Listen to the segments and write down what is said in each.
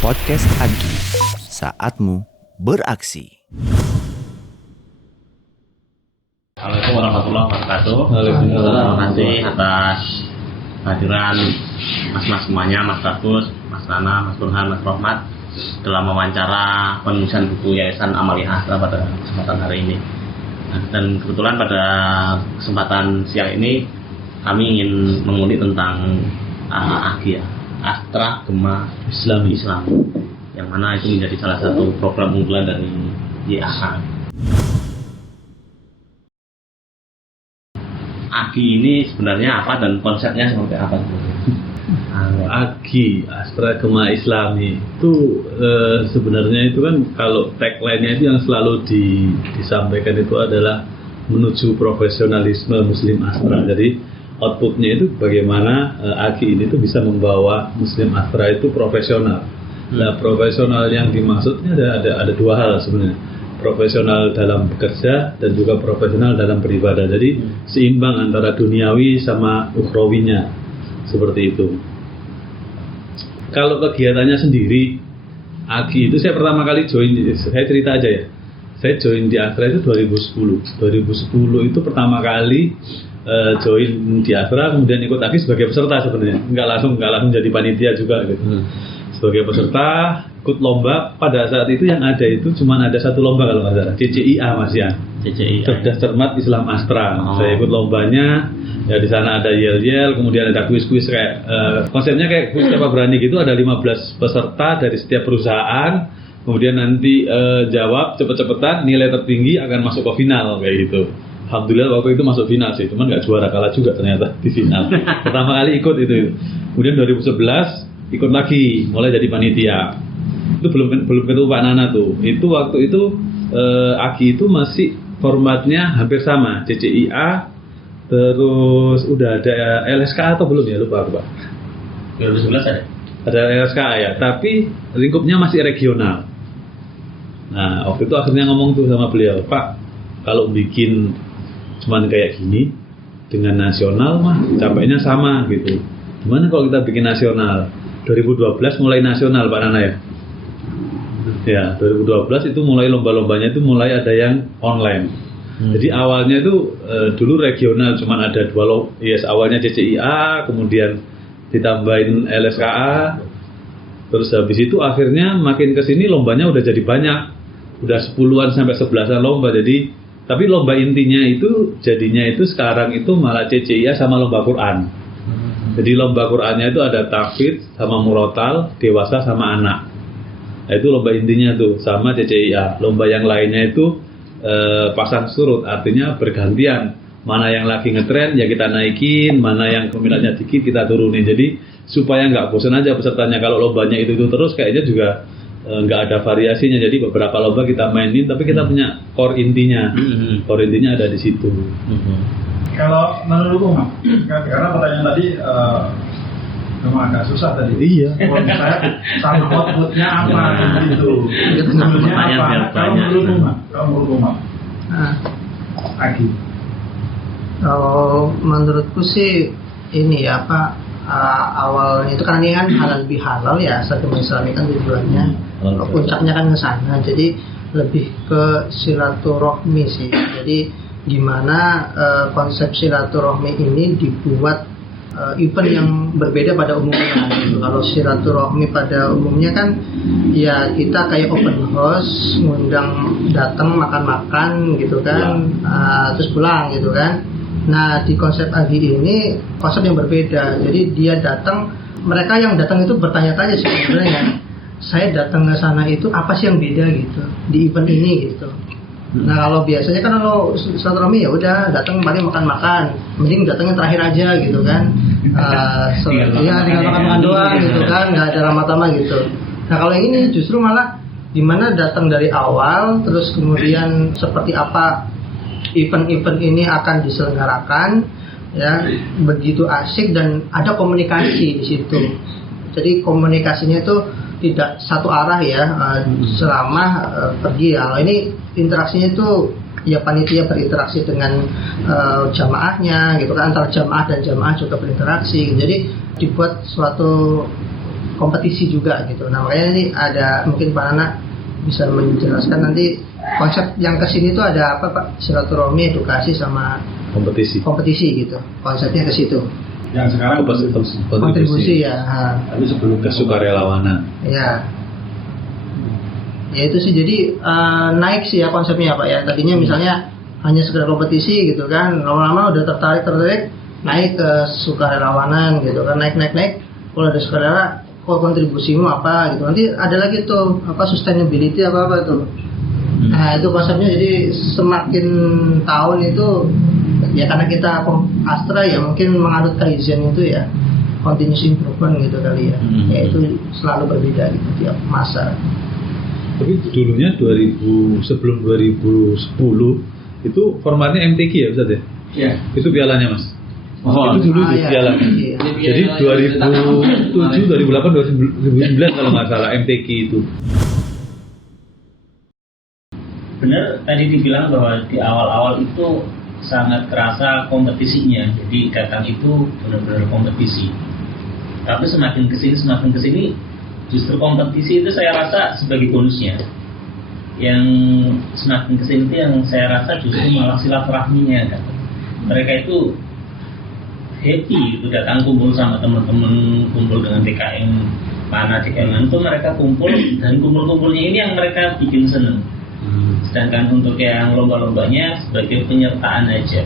Podcast Agi, saatmu beraksi. Assalamualaikum warahmatullahi wabarakatuh. Waalaikumsalam. Terima kasih atas kehadiran mas-mas semuanya, Mas Bagus, Mas Rana, Mas Burhan, Mas Rohmat dalam wawancara penulisan buku Yayasan Amalia Astra pada kesempatan hari ini. Dan kebetulan pada kesempatan siang ini kami ingin mengulik tentang AGI, Astra Gema Islami, yang mana itu menjadi salah satu program unggulan dari YAH. AGI ini sebenarnya apa dan konsepnya seperti apa? AGI, Astra Gema Islami itu sebenarnya itu kan kalau tagline-nya itu yang selalu disampaikan itu adalah menuju profesionalisme Muslim Astra. Jadi outputnya itu bagaimana AGI ini tuh bisa membawa Muslim Astra itu profesional. Nah, profesional yang dimaksudnya ada dua hal sebenarnya. Profesional dalam bekerja dan juga profesional dalam beribadah. Jadi seimbang antara duniawi sama ukhrawinya. Seperti itu. Kalau kegiatannya sendiri, AGI itu saya pertama kali join, saya cerita aja ya. Saya join di Astra itu 2010. 2010 itu pertama kali join di Astra, kemudian ikut AGI sebagai peserta sebenarnya. Enggak langsung jadi panitia juga gitu. Sebagai peserta, ikut lomba. Pada saat itu yang ada itu cuma ada satu lomba kalau nggak salah, CCIA Mas ya. CCIA. Cerdas Cermat Islam Astra. Saya ikut lombanya. Ya di sana ada yel-yel, kemudian ada kuis-kuis kayak konsepnya kayak kuis siapa berani gitu, ada 15 peserta dari setiap perusahaan. Kemudian nanti jawab cepet-cepetan, nilai tertinggi akan masuk ke final kayak gitu. Alhamdulillah waktu itu masuk final sih, cuman nggak juara, kalah juga ternyata di final. Pertama kali ikut itu. Kemudian 2011 ikut lagi, mulai jadi panitia. Itu belum ketemu Pak Nana tuh. Itu waktu itu AGI itu masih formatnya hampir sama, CCIA. Terus udah ada LSK atau belum ya, lupa aku Pak. 2011 ada? Ada LSK ya, tapi lingkupnya masih regional. Nah waktu itu akhirnya ngomong tuh sama beliau, Pak, kalau bikin cuman kayak gini dengan nasional mah capeknya sama gitu. Gimana kalau kita bikin nasional? 2012 mulai nasional Pak Nana ya. Ya 2012 itu mulai lomba-lombanya itu mulai ada yang online. Jadi awalnya itu dulu regional cuman ada dua awalnya CCIA, kemudian ditambahin LSKA, terus habis itu akhirnya makin kesini lombanya udah jadi banyak, udah 10-an sampai 11-an lomba. Jadi tapi lomba intinya itu jadinya itu sekarang itu malah CCIA sama lomba Quran. Jadi lomba Qurannya itu ada tahfidz sama murotal, dewasa sama anak. Nah, itu lomba intinya tuh sama CCIA. Lomba yang lainnya itu pasang surut, artinya bergantian. Mana yang lagi ngetren ya kita naikin, mana yang peminatnya dikit kita turunin. Jadi supaya nggak bosan aja pesertanya. Kalau lombanya itu terus kayaknya juga nggak ada variasinya. Jadi beberapa lomba kita mainin, tapi kita punya core intinya. Core intinya ada di situ. Kalau menurutku karena pertanyaan tadi memang agak susah tadi. Iya. Kalau saya sama outputnya apa gitu. Sebenarnya apa? Kalau menurutku AGI. Kalau menurutku sih ini ya apa awalnya itu kan ini kan halal bihalal ya, satu Islam kan tujuannya puncaknya kan ke sana. Jadi lebih ke silaturahmi sih. Jadi gimana konsep silaturahmi ini dibuat event yang berbeda pada umumnya. Kalau silaturahmi pada umumnya kan ya kita kayak open house, ngundang datang makan-makan gitu kan, terus pulang gitu kan. Nah di konsep AGI ini konsep yang berbeda. Jadi dia datang, mereka yang datang itu bertanya-tanya sih sebenarnya. Saya datang ke sana itu apa sih yang beda gitu di event ini gitu. Nah kalau biasanya kan kalau silaturahmi ya udah datang paling makan-makan, mending datangnya terakhir aja gitu kan. Tinggal makan-makan doang gitu kan, nggak ada ramah-tamah gitu. Nah kalau yang ini justru malah dimana datang dari awal, terus kemudian seperti apa event-event ini akan diselenggarakan, ya begitu asik dan ada komunikasi di situ. Jadi komunikasinya itu tidak satu arah ya, selama pergi ya. Ini interaksinya itu ya panitia berinteraksi dengan jamaahnya gitu kan, antara jamaah dan jamaah juga berinteraksi. Jadi dibuat suatu kompetisi juga gitu. Nah makanya ini ada mungkin Pak Nana bisa menjelaskan nanti konsep yang kesini tuh ada apa Pak? Silaturahmi, edukasi sama kompetisi gitu. Konsepnya ke situ. Yang sekarang Kontribusi ya. Tapi sebelum kesukarelawanan. Ya. Ya itu sih jadi naik sih ya konsepnya Pak ya. Tadinya misalnya hanya sekedar kompetisi gitu kan. Lama-lama udah tertarik naik ke sukarelawanan gitu kan. Naik. Kalau ada sukarela, kontribusimu apa gitu. Nanti ada lagi tuh apa sustainability apa tuh. Nah itu konsepnya jadi semakin tahun itu ya karena kita Astra ya mungkin menganut Kaizen itu ya continuous improvement gitu kali ya. Ya itu selalu berbeda gitu tiap masa. Tapi dulunya sebelum 2010 itu formatnya MTQ ya Ustaz ya? Iya. Itu pialanya Mas. Itu dulu pialanya. Iya. Jadi 2007, 2008, 2009 kalau nggak salah MTQ itu. Benar tadi dibilang bahwa di awal-awal itu sangat kerasa kompetisinya. Jadi datang itu benar-benar kompetisi. Tapi semakin kesini justru kompetisi itu saya rasa sebagai bonusnya. Yang semakin kesini itu yang saya rasa justru malah silaturahminya kan. Mereka itu happy itu datang kumpul sama teman-teman, kumpul dengan TKM mana TKM itu mereka kumpul dan kumpul-kumpulnya ini yang mereka bikin seneng. Sedangkan untuk yang lomba-lombanya sebagai penyertaan aja.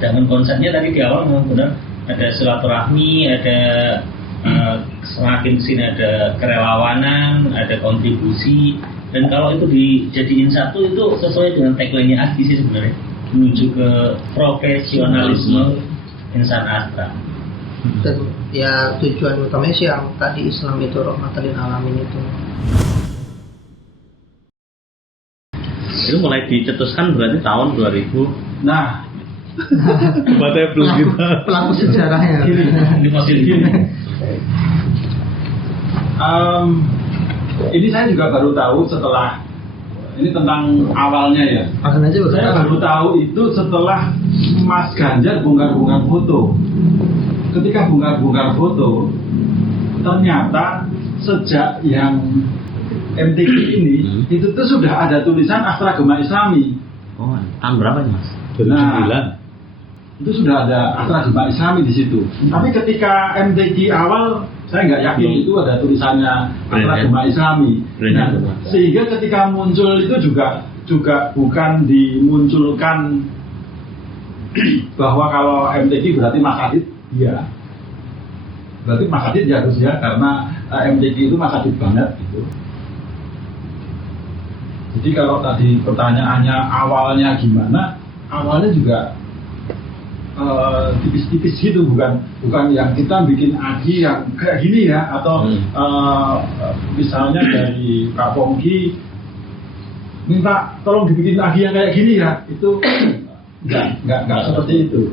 Dengan konsepnya tadi di awal memang benar ada silaturahmi, ada semakin sini ada kerelawanan, ada kontribusi, dan kalau itu dijadiin satu itu sesuai dengan tagline-nya ASKI sih sebenarnya, menuju ke profesionalisme insan Astra. Dan ya tujuan utamanya sih yang tadi Islam itu rahmatan lil alamin itu. Itu mulai dicetuskan berarti tahun 2000. Nah, Batable kita. Pelaku sejarahnya. Di masjid gini. Ini saya juga baru tahu setelah ini tentang awalnya ya. Saya baru tahu itu setelah Mas Ganjar bongkar-bongkar foto. Ketika bongkar-bongkar foto, ternyata sejak yang MTQ ini itu tuh sudah ada tulisan Astra Gema Islami. Oh, tahun berapa nih Mas? 2009. Nah, itu sudah ada Astra Gema Islami di situ. Tapi ketika MTQ awal saya nggak yakin itu ada tulisannya Astra Gema Islami. Nah, sehingga ketika muncul itu juga bukan dimunculkan bahwa kalau MTQ berarti Mas Adit, ya. Berarti Mas Adit ya harus ya karena MTQ itu Mas Adit banget gitu. Jadi kalau tadi pertanyaannya awalnya gimana? Awalnya juga tipis-tipis gitu, bukan yang kita bikin agi yang kayak gini ya, atau misalnya dari Pak Pongki minta tolong dibikin agi yang kayak gini ya, itu nggak seperti itu.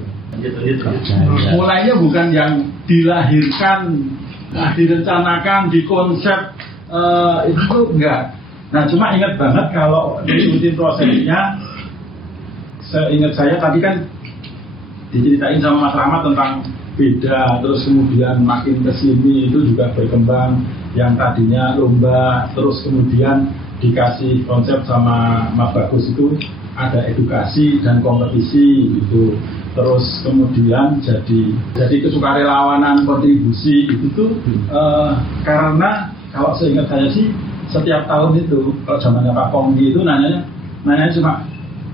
Mulainya bukan yang dilahirkan, direncanakan, dikonsep itu enggak. Nah cuma ingat banget kalau diikutin prosesnya, saya tadi kan diceritain sama Mas Rahmat tentang beda, terus kemudian makin kesini itu juga berkembang, yang tadinya lomba, terus kemudian dikasih konsep sama Mas Bagus itu ada edukasi dan kompetisi gitu, terus kemudian jadi kesukarelawanan kontribusi itu tuh karena kalau seingat saya sih setiap tahun itu kalau zamannya Pak Pongki itu nanyanya cuma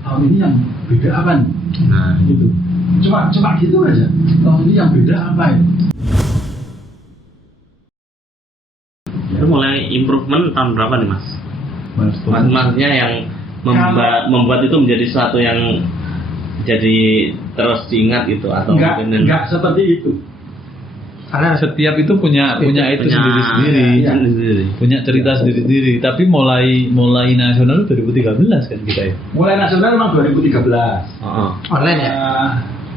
tahun ini yang beda apa nih? Nah gitu. Cuma gitu aja. Tahun ini yang beda apa ya? Itu mulai improvement tahun berapa nih Mas? Maksudnya yang membuat itu menjadi sesuatu yang jadi terus diingat itu atau enggak seperti itu. Karena setiap itu punya itu sendiri-sendiri, punya cerita sendiri-sendiri. Tapi mulai nasional 2013 kan kita ya. Mulai nasional memang 2013. Online ya?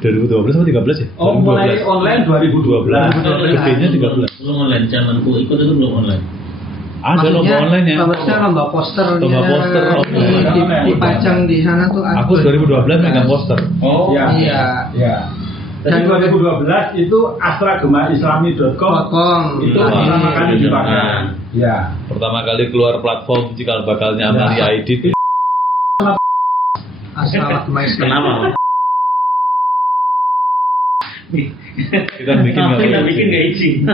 2012 atau 13 ya? Oh, 2012. Mulai online 2012. Gedenya 13. Belum online, zamanku ikut itu belum online. Ada lomba online ya. Maksudnya lomba poster online. Dipajang di sana tuh. Aku 2012 megang poster. Oh iya. Dan 2012 itu astragmaislami.com itu pertama kali dipakai. Ya. Pertama kali keluar platform cikal bakalnya Amalia ID. Kenapa? Kita bikin nggak izin.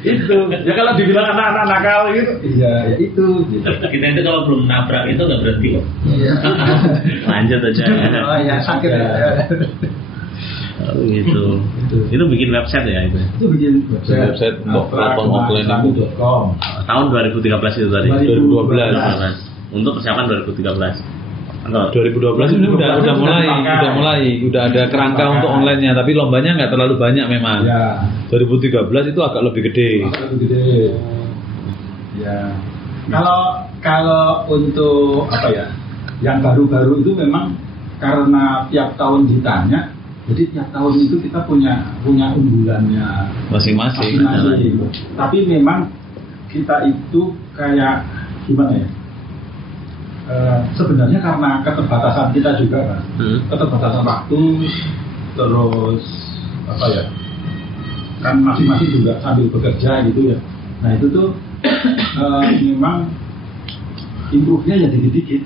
Itu ya kalau dibilang anak-anak nakal gitu, iya ya itu. Gitu. Kita itu kalau belum nabrak itu nggak berhenti kok. Iya. Lanjut aja. Oh ya sakit ya. Oh, gitu. Itu bikin website ya itu. Itu bikin website platform offline itu. Tahun 2013 itu tadi. 2012. Untuk persiapan 2013. 2012 ini udah mulai ada kerangka untuk online-nya, tapi lombanya nggak terlalu banyak memang. Ya. 2013 itu agak lebih gede. Ya. Kalau untuk apa ya? Yang baru-baru itu memang karena tiap tahun ditanya, jadi tiap tahun itu kita punya unggulannya Masing-masing. Tapi memang kita itu kayak gimana ya? Sebenarnya karena keterbatasan kita juga kan, keterbatasan waktu, terus apa ya, kan masing-masing juga sambil bekerja gitu ya. Nah itu tuh memang improve-nya ya dikit-dikit.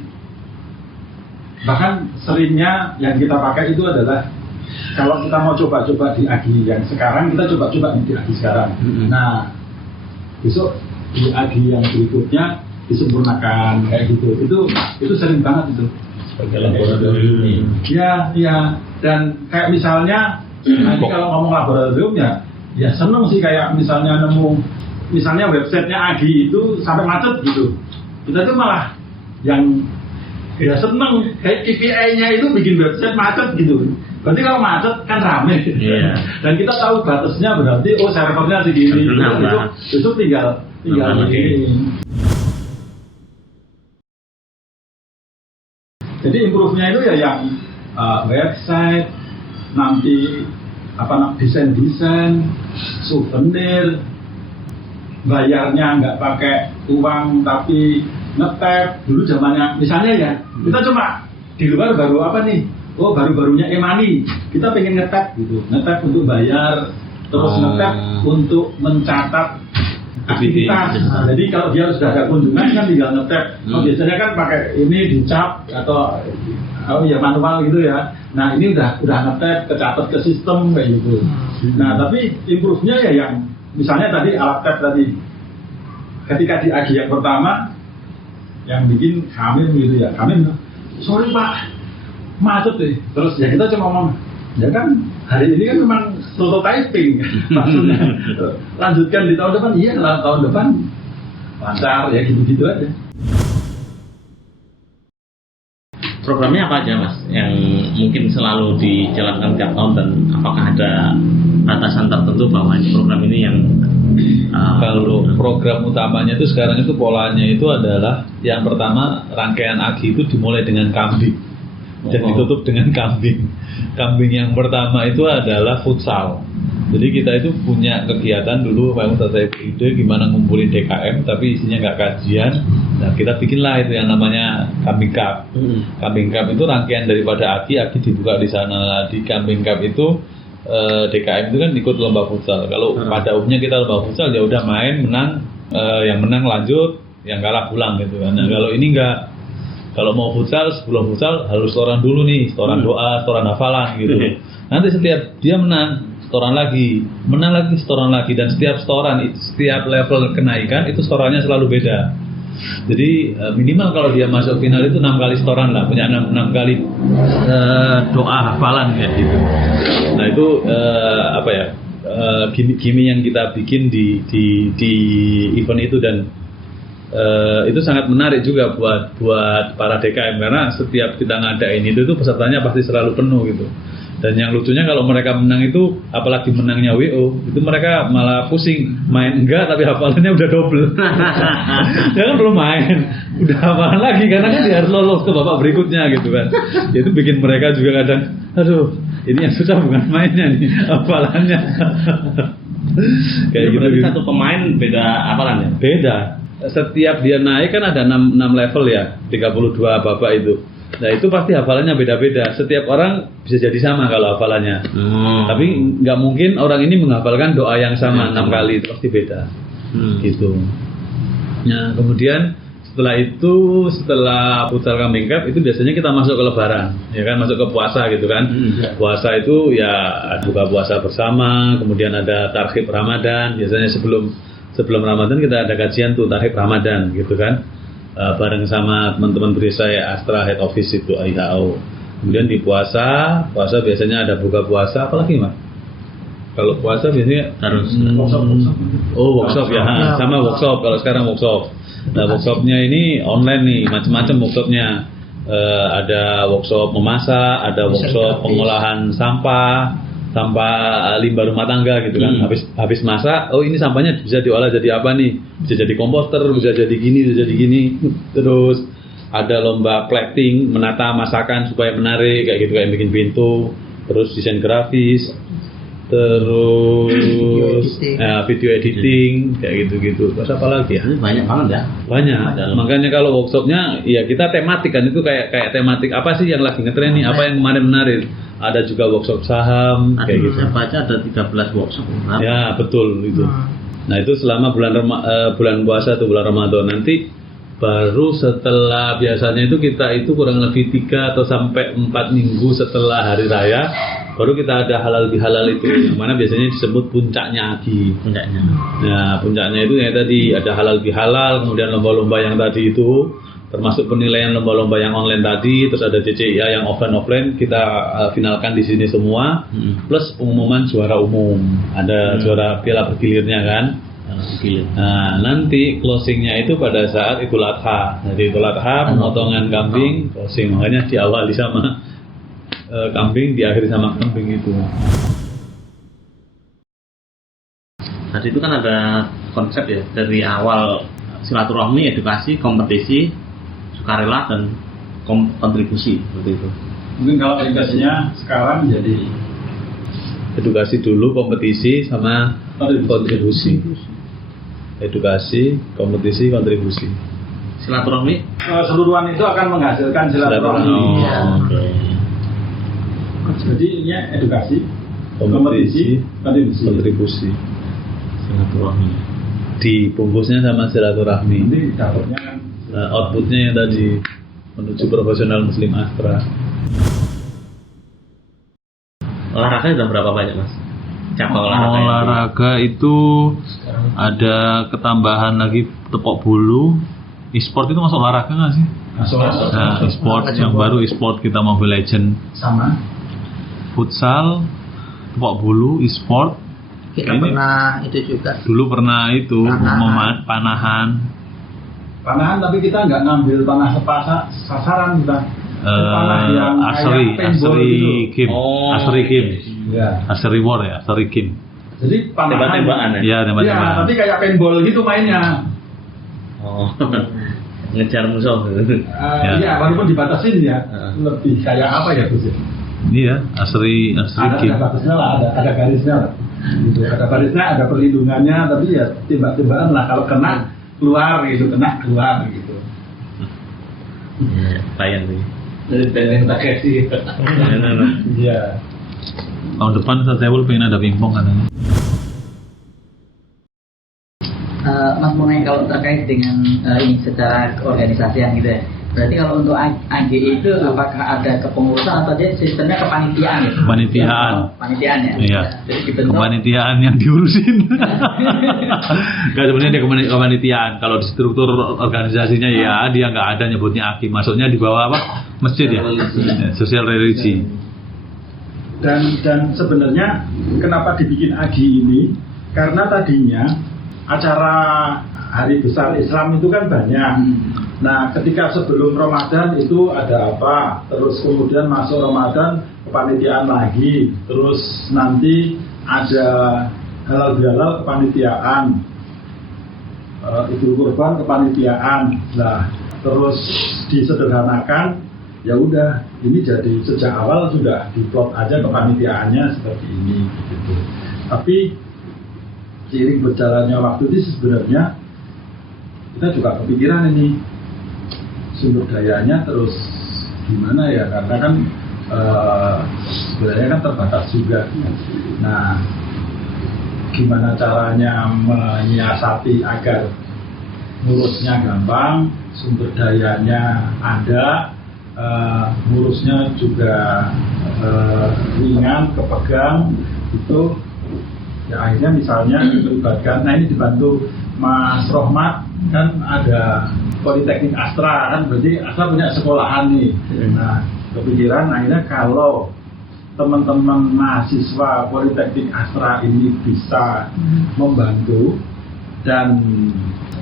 Bahkan seringnya yang kita pakai itu adalah kalau kita mau coba-coba di AGI yang sekarang, kita coba-coba di AGI sekarang. Nah besok di AGI yang berikutnya disempurnakan kayak gitu. Itu sering banget itu. Sebagai laboratorium. Iya. Dan kayak misalnya nanti kalau ngomong laboratorium ya seneng sih kayak misalnya nemu misalnya websitenya AGI itu sampai macet gitu. Kita tuh malah yang ya seneng kayak KPI-nya itu bikin website macet gitu. Berarti kalau macet kan rame. Iya. Dan kita tahu batasnya berarti servernya segini. Itu tinggal begini. Jadi improve-nya itu ya yang website, nanti desain, souvenir, bayarnya nggak pakai uang tapi nge-tap. Dulu zamannya misalnya ya, kita cuma di luar baru apa nih? Oh baru-barunya e-money, kita pengen nge-tap gitu, nge-tap untuk bayar, terus nge-tap untuk mencatat aktivitas. Nah, jadi kalau dia sudah ada kunjungan kan tinggal nge-tap. Biasanya kan pakai ini dicap atau manual gitu ya. Nah ini udah nge-tap, kecatat ke sistem kayak gitu. Nah tapi improve-nya ya yang misalnya tadi alat tap tadi. Ketika di AGI yang pertama yang bikin kami gitu ya, kami sorry Pak macet deh. Terus ya kita cuma ngomong ya kan hari ini kan memang prototyping maksudnya lanjutkan di tahun depan. Iya tahun depan lancar ya gitu-gitu aja. Programnya apa aja Mas yang mungkin selalu dijalankan tiap tahun dan apakah ada batasan tertentu bahwa program ini yang kalau program utamanya itu sekarang itu polanya itu adalah yang pertama rangkaian AGI itu dimulai dengan kambing dan ditutup dengan kambing. Kambing yang pertama itu adalah futsal. Jadi kita itu punya kegiatan dulu, memang saya ide gimana ngumpulin DKM tapi isinya nggak kajian. Nah kita bikinlah itu yang namanya Kambing Cup. Kambing Cup itu rangkaian daripada AGI dibuka di sana. Di Kambing Cup itu DKM itu kan ikut lomba futsal. Kalau pada umumnya kita lomba futsal ya udah main menang, yang menang lanjut, yang kalah pulang gitu kan. Nah kalau ini enggak. Kalau mau futsal, sebelum futsal harus setoran dulu nih, setoran doa, setoran hafalan gitu. Nanti setiap dia menang, setoran lagi, menang lagi, setoran lagi, dan setiap setoran, setiap level kenaikan itu setorannya selalu beda. Jadi minimal kalau dia masuk final itu 6 kali setoran lah, punya 6 kali doa hafalan kayak gitu. Nah itu gimmick yang kita bikin di event itu dan itu sangat menarik juga buat para DKM karena setiap kita ngadain itu pesertanya pasti selalu penuh gitu. Dan yang lucunya kalau mereka menang itu, apalagi menangnya WO, itu mereka malah pusing main enggak tapi hafalannya udah double. Dia kan belum main, udah hafalan lagi karena kan dia harus lolos ke babak berikutnya gitu kan. Itu bikin mereka juga kadang, aduh ini yang susah bukan mainnya nih, hafalannya. Kayak gitu. Satu pemain beda hafalannya? Beda. setiap dia naik kan ada 6 level ya, 32 babak itu. Nah itu pasti hafalannya beda-beda. Setiap orang bisa jadi sama kalau hafalannya. Tapi nggak mungkin orang ini menghafalkan doa yang sama 6 kali, itu pasti beda. Gitu. Nah kemudian setelah putar kambing cap itu biasanya kita masuk ke lebaran, ya kan, masuk ke puasa gitu kan. Puasa itu ya buka puasa bersama, kemudian ada tarhib Ramadan. Biasanya sebelum Ramadan kita ada kajian tuh tarhib Ramadan gitu kan. Bareng sama teman-teman Berisai Astra Head Office itu IHO. Kemudian di puasa biasanya ada buka puasa, apalagi Mas? Kalau puasa biasanya harus workshop ya, sama workshop. Kalau sekarang workshop. Nah workshopnya ini online nih, macam-macam workshopnya. Ada workshop memasak, ada workshop pengolahan sampah limbah rumah tangga gitu kan. Habis masak, ini sampahnya bisa diolah jadi apa nih? Bisa jadi komposter, bisa jadi gini. Terus ada lomba plating, menata masakan supaya menarik kayak gitu, kayak bikin pintu, terus desain grafis, terus video editing kayak gitu. Terus apa lagi ya? Banyak banget ya. Banyak. Makanya kalau workshopnya ya kita tematik kan, itu kayak tematik apa sih yang lagi ngetren nih, apa yang kemarin menarik. Ada juga workshop saham kayak gitu. Saya baca ada 13 workshop. Ya betul itu. Nah itu selama bulan puasa atau bulan Ramadan. Nanti baru setelah biasanya kita kurang lebih 3 atau sampai 4 minggu setelah hari raya, baru kita ada halal bihalal itu, yang mana biasanya disebut puncaknya Agi. Nah puncaknya itu yang tadi ada halal bihalal, kemudian lomba-lomba yang tadi itu, termasuk penilaian lomba-lomba yang online tadi, terus ada CCIA yang offline kita finalkan di sini semua, plus pengumuman juara umum, ada juara piala bergilirnya kan. Nah nanti closingnya itu pada saat Idul Adha. Jadi Idul Adha pemotongan kambing, closing, makanya diawali sama kambing, diakhiri sama kambing itu. Tadi itu kan ada konsep ya, dari awal silaturahmi, edukasi, kompetisi, sukarela, dan kontribusi seperti itu. Mungkin kalau edukasinya sekarang jadi edukasi dulu, kompetisi, sama kontribusi. Edukasi, kompetisi, kontribusi. Silaturahmi keseluruhan itu akan menghasilkan silaturahmi. Jadi ini edukasi, kompetisi, kontribusi. Silaturahmi. Dibungkusnya sama silaturahmi. Nanti dapatnya kan outputnya yang tadi menuju profesional Muslim Astra. Olahraga sudah berapa banyak Mas? Cabang olahraga itu ada ketambahan lagi tepok bulu. E-sport itu masuk olahraga nggak sih? masuk. Nah, e-sport yang baru e-sport kita Mobile Legend. Sama. Futsal, tepok bulu, e-sport. Kita pernah itu juga. Dulu pernah itu panahan. Panahan tapi kita nggak ngambil panah sasaran kita. Archery game. Ya. Archery war ya, archery game. Jadi panahan. Tembak-tembakan ya? Iya, tembak-tembakan. Ya, tapi kayak paintball gitu mainnya. Ngejar musuh. Iya, walaupun dibatasin ya. Lebih kayak apa ya Gus? Iya, archery game. Ada batasnya lah, ada garisnya lah. Gitu. Ada garisnya, ada perlindungannya, tapi ya tembak-tembakan lah. Kalau kena keluar gitu. Tayang nih. Dari benteng Takeshi. Iya. Tahun depan saya pengen ada pingpong katanya. Mas Munai, kalau terkait dengan ini secara keorganisasian gitu ya. Berarti kalau untuk AGI itu apakah ada kepengurusan atau dia sistemnya kepanitiaan ya? Kepanitiaan ya? Iya. Jadi dibentuk kepanitiaan yang diurusin. Enggak, sebenarnya dia kepanitiaan. Kalau di struktur organisasinya ya dia nggak ada nyebutnya AGI. Masuknya di bawah apa? Masjid ya? Sosial religi. Dan sebenarnya kenapa dibikin AGI ini? Karena tadinya acara hari besar Islam itu kan banyak. Nah, ketika sebelum Ramadan itu ada apa? Terus kemudian masuk Ramadan kepanitiaan lagi. Terus nanti ada halal bihalal kepanitiaan. Idul Kurban kepanitiaan. Nah, terus disederhanakan. Ya udah, ini jadi sejak awal sudah diplot aja kepanitiaannya seperti ini gitu. Tapi seiring berjalannya waktu ini sebenarnya kita juga kepikiran ini sumber dayanya terus gimana ya, karena kan sebenarnya kan terbatas juga. Nah, gimana caranya menyiasati agar ngurusnya gampang, sumber dayanya ada, ngurusnya juga ringan, kepegang, itu ya akhirnya misalnya melibatkan, nah ini dibantu Mas Rohmat, kan ada Politeknik Astra, kan berarti Astra punya sekolahan nih. Nah, kepikiran akhirnya kalau teman-teman mahasiswa Politeknik Astra ini bisa membantu, dan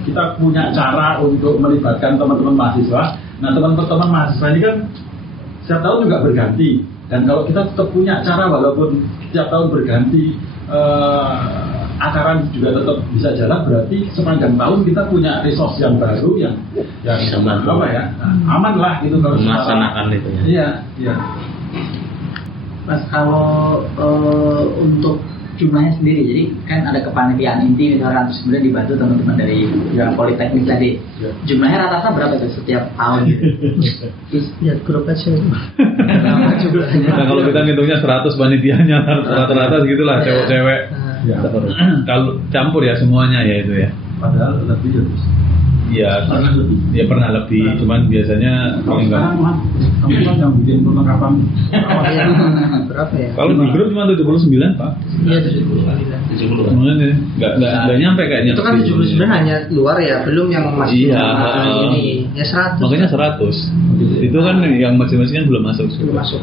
kita punya cara untuk melibatkan teman-teman mahasiswa. Nah, teman-teman mahasiswa ini kan setiap tahun juga berganti, dan kalau kita tetap punya cara walaupun setiap tahun berganti, acara juga tetap bisa jalan, berarti sepanjang tahun kita punya resource yang baru yang apa ya, aman lah gitu kalau melaksanakan itu ya. Iya, iya. Mas, kalau untuk jumlahnya sendiri, jadi kan ada kepanitiaan inti misalkan, terus kemudian dibantu teman-teman dari Politeknik tadi. Jumlahnya rata-rata berapa tuh setiap tahun gitu? Lihat grup aja. Nah, kalau kita ngitungnya 100 panitianya rata-rata segitulah, cewek-cewek. Kalau campur ya semuanya ya itu ya. Padahal lebih ya. Iya, pernah lebih, cuman biasanya kalau sekarang kamu kan yang bikin perlengkapan berapa ya? kalau di grup cuma 79 Pak. Iya 79. Semuanya nggak nyampe kayaknya. Itu kan 79 hanya luar ya, belum yang masih ini ya 100. Makanya 100. Itu kan yang masing-masing belum masuk. Belum masuk.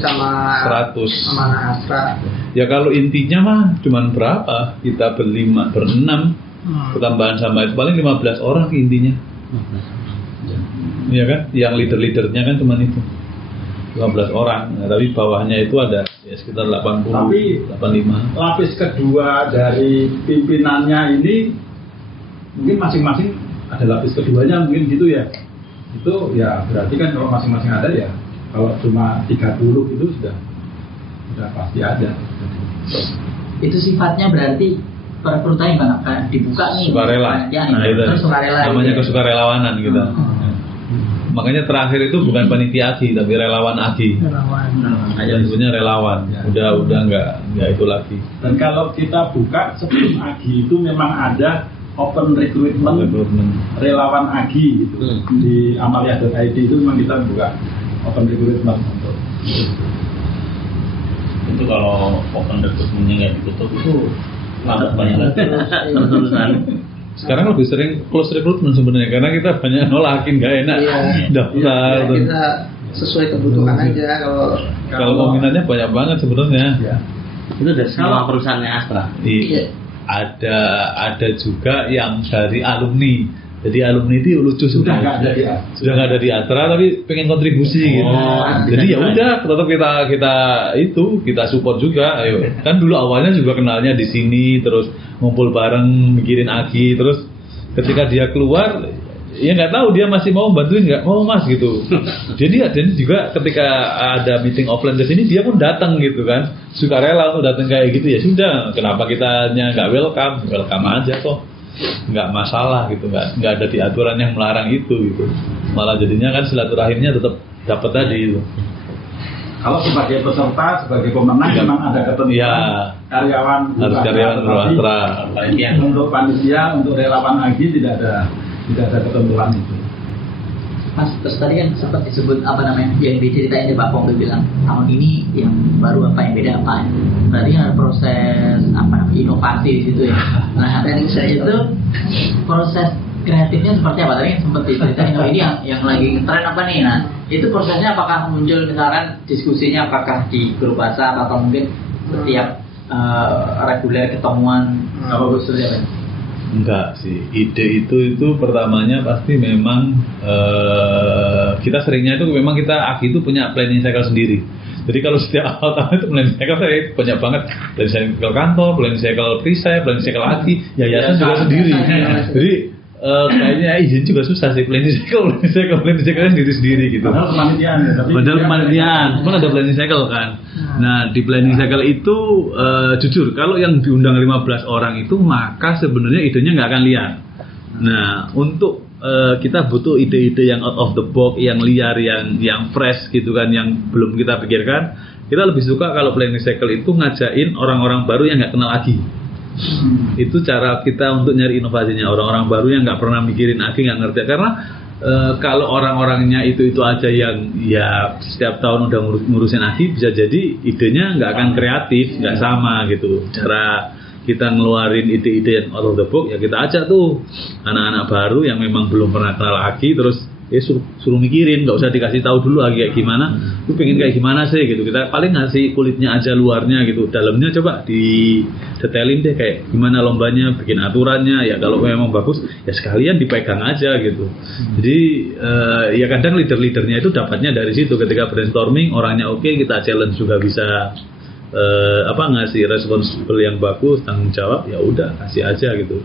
Sama 100. Sama anak Astra. Ya kalau intinya mah cuman berapa? Kita berenam. Ketambahan sama itu paling 15 orang intinya. Iya kan? Yang leader-leadernya kan cuma itu 15 orang. Nah, tapi bawahnya itu ada ya sekitar 80, tapi 85. Lapis kedua dari pimpinannya ini mungkin masing-masing ada lapis keduanya mungkin gitu ya. Itu ya berarti kan kalau masing-masing ada ya, kalau cuma 30 itu sudah pasti ada. Itu sifatnya berarti perekrutannya gimana? Dibuka nih sukarela. Nah, itu namanya kesukarelawanan gitu. Makanya terakhir itu bukan panitia AGI tapi relawan AGI. Yang sebenarnya relawan. Udah nggak itu lagi. Dan kalau kita buka sebelum AGI itu memang ada open recruitment. Relawan AGI gitu. Di amalia.id itu memang kita buka open recruitment untuk itu. Kalau open recruitment-nya nggak ditutup itu ada banyak tulisan. Sekarang lebih sering close recruitment sebenarnya karena kita banyak nolakin, nggak enak daftar. Ya, kita sesuai kebutuhan aja. Kalau peminatnya banyak banget sebenarnya. Ya. Itu dari semua perusahaannya Astra. Iya. Ada juga yang dari alumni. Jadi alumni itu lucu sebenarnya. Sudah nggak ada di Astra tapi pengen kontribusi gitu. Jadi ya udah tetap kita support juga. Ayo. Kan dulu awalnya juga kenalnya di sini, terus ngumpul bareng mikirin AGI, terus ketika dia keluar ya nggak tahu dia masih mau bantuin nggak, mau mas gitu. Jadi juga ketika ada meeting offline di sini dia pun datang gitu kan, sukarela untuk datang kayak gitu. Ya sudah, kenapa kitanya nggak welcome aja kok. Nggak masalah gitu, nggak ada di aturan yang melarang itu gitu, malah jadinya kan silaturahimnya tetap dapat tadi itu. Kalau sebagai peserta, sebagai pemenang memang ada ketentuan karyawan harus karyawan Astra. Untuk panitia, untuk relawan AGI tidak ada ketentuan itu. Mas, terus tadi kan sempat disebut apa namanya, yang diceritain Pak Pong bilang tahun ini yang baru apa, yang beda apa, berarti kan ada proses inovasi di situ ya. Nah, dari saya itu proses kreatifnya seperti apa? Tadi sempat diceritain ini yang lagi ngetren apa nih? Nah, itu prosesnya apakah muncul misalkan diskusinya apakah di grup WhatsApp atau mungkin setiap reguler ketemuan apa khususnya? Enggak sih, ide itu pertamanya pasti memang kita seringnya itu memang kita AGI itu punya planning cycle sendiri. Jadi kalau setiap awal tahun itu planning cycle saya banyak banget, planning cycle kantor, planning cycle pre-sale, planning cycle AGI, yayasan juga sendiri. Jadi kayaknya izin juga susah sih, planning cycle sendiri gitu. Padahal kepanitiaan, pun ada planning cycle kan. Nah di planning cycle itu jujur kalau yang diundang 15 orang itu maka sebenarnya idenya nggak akan liar. Nah, untuk kita butuh ide-ide yang out of the box, yang liar, yang fresh gitu kan, yang belum kita pikirkan. Kita lebih suka kalau Planning Cycle itu ngajain orang-orang baru yang nggak kenal Agi. Itu cara kita untuk nyari inovasinya, orang-orang baru yang nggak pernah mikirin Agi, nggak ngerti. Karena kalau orang-orangnya itu aja yang ya setiap tahun udah ngurusin Agi, bisa jadi idenya nggak akan kreatif, nggak sama gitu. Cara kita ngeluarin ide-ide yang out of the box, ya kita ajak tuh anak-anak baru yang memang belum pernah kenal Agi, terus suruh mikirin, nggak usah dikasih tahu dulu Agi kayak gimana, lu pengen kayak gimana sih gitu. Kita paling ngasih kulitnya aja, luarnya gitu, dalamnya coba di detailin deh kayak gimana lombanya, bikin aturannya, ya kalau memang bagus ya sekalian dipegang aja gitu. Jadi ya kadang leader-leadernya itu dapatnya dari situ, ketika brainstorming orangnya oke, kita challenge juga bisa ngasih responsibel yang bagus, tanggung jawab, ya udah kasih aja gitu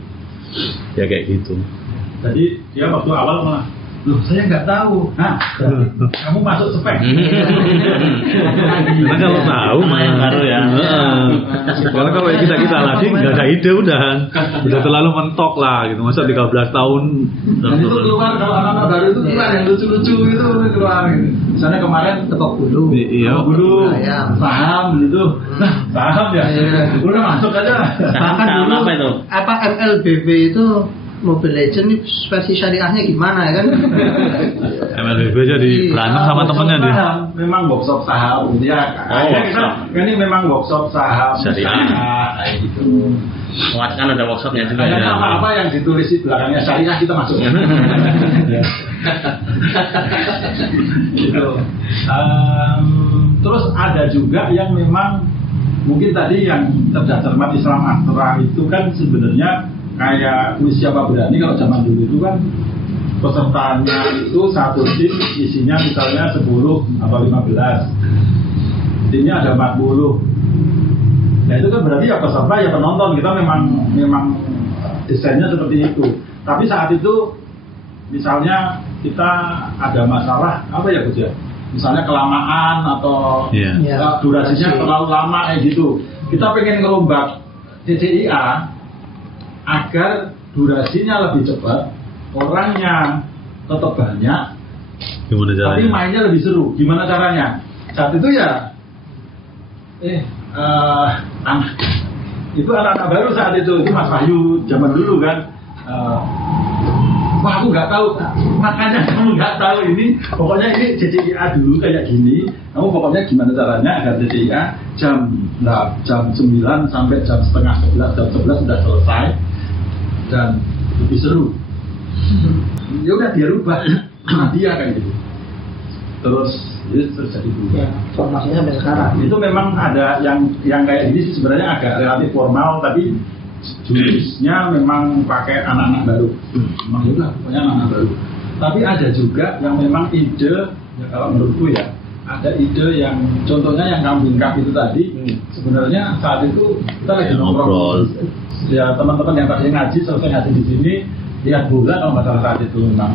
ya kayak gitu. Jadi dia waktu awal malah, loh saya nggak tahu, nah kamu masuk spek. Karena kalau tahu yang baru ya. Karena kalau kita lagi nggak ada ide udah terlalu mentok lah gitu. Masa 13 tahun. Dan itu keluar, kalau anak-anak baru itu keluar yang lucu-lucu itu keluar gitu. Misalnya kemarin Tekok bulu. Iya. dulu saham gitu, saham ya, udah masuk aja. Saham apa itu? Apa MLBB itu Mobile Legends ini versi syariahnya gimana ya kan? MLBB aja di berantem sama temennya dia. Memang workshop saham ya. Ini memang workshop saham syariah gitu. Kan ada workshopnya juga. Ada apa-apa yang ditulis di belakangnya syariah kita masuk. Gitu. Terus ada juga yang memang mungkin tadi yang cerdas cermat Islam Astra itu kan sebenarnya kayak kuis siapa berani. Kalau zaman dulu itu kan pesertanya itu satu tim isinya misalnya 10 atau 15, timnya ada 40. Nah itu kan berarti ya peserta ya penonton, kita memang desainnya seperti itu. Tapi saat itu misalnya kita ada masalah apa ya Gus ya, misalnya kelamaan atau durasinya terlalu lama kayak gitu, kita pengen ngerombak CCIA agar durasinya lebih cepat, orangnya tetap banyak, tapi mainnya lebih seru. Gimana caranya? Saat itu ya itu anak-anak baru saat itu Mas Wahyu zaman dulu kan, wah aku nggak tahu, makanya kamu nggak tahu ini, pokoknya ini CCIA dulu kayak gini, kamu pokoknya gimana caranya agar CCIA jam 9 sampai jam setengah 11, jam 11 sudah selesai dan lebih seru. Ya udah dia rubah dia kayak gitu, terus terjadi berubah. Formasinya sampai sekarang. Itu memang ada yang kayak gini sih sebenarnya agak relatif formal, tapi jurusnya memang pakai anak-anak baru. Memang juga pokoknya anak-anak baru. Tapi ada juga yang memang ide, ya kalau menurutku ya, ada ide yang contohnya yang kambing cup itu tadi. Sebenarnya saat itu kita lagi ngobrol. Ya teman-teman yang tadi ngaji, selesai ngaji di sini, lihat bola kalau nggak salah saat itu memang.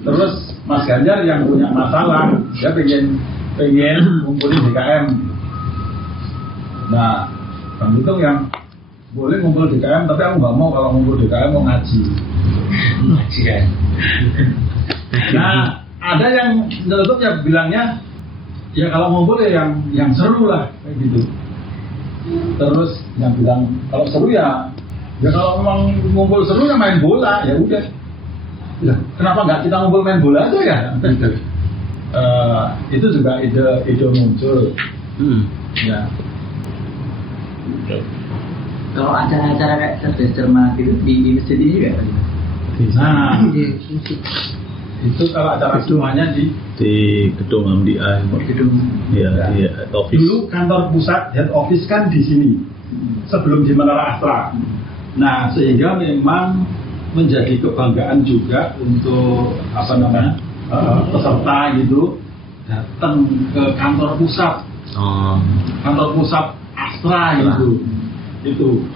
Terus Mas Ganjar yang punya masalah, dia pengen ngumpulin DKM. Nah, Bang Hitung yang boleh ngumpul DKM, tapi aku nggak mau kalau ngumpul DKM mau ngaji. Ngaji kan? Nah, ada yang menurut ya bilangnya, ya kalau ngumpul ya yang seru lah kayak gitu. Terus yang bilang kalau seru ya kalau memang ngumpul seru ya main bola, ya udah. Ya, kenapa nggak kita ngumpul main bola aja ya? Itu juga ide muncul. Ya. Kalau acara-acara kayak cerdas cermat itu di masjid ini juga. Nah, itu kalau acara semuanya di gedung MDI. Gedung. Ya, di office. Dulu kantor pusat head office kan di sini, sebelum di Menara Astra. Nah, sehingga memang menjadi kebanggaan juga untuk peserta gitu datang ke kantor pusat, kantor pusat Astra gitu. Itu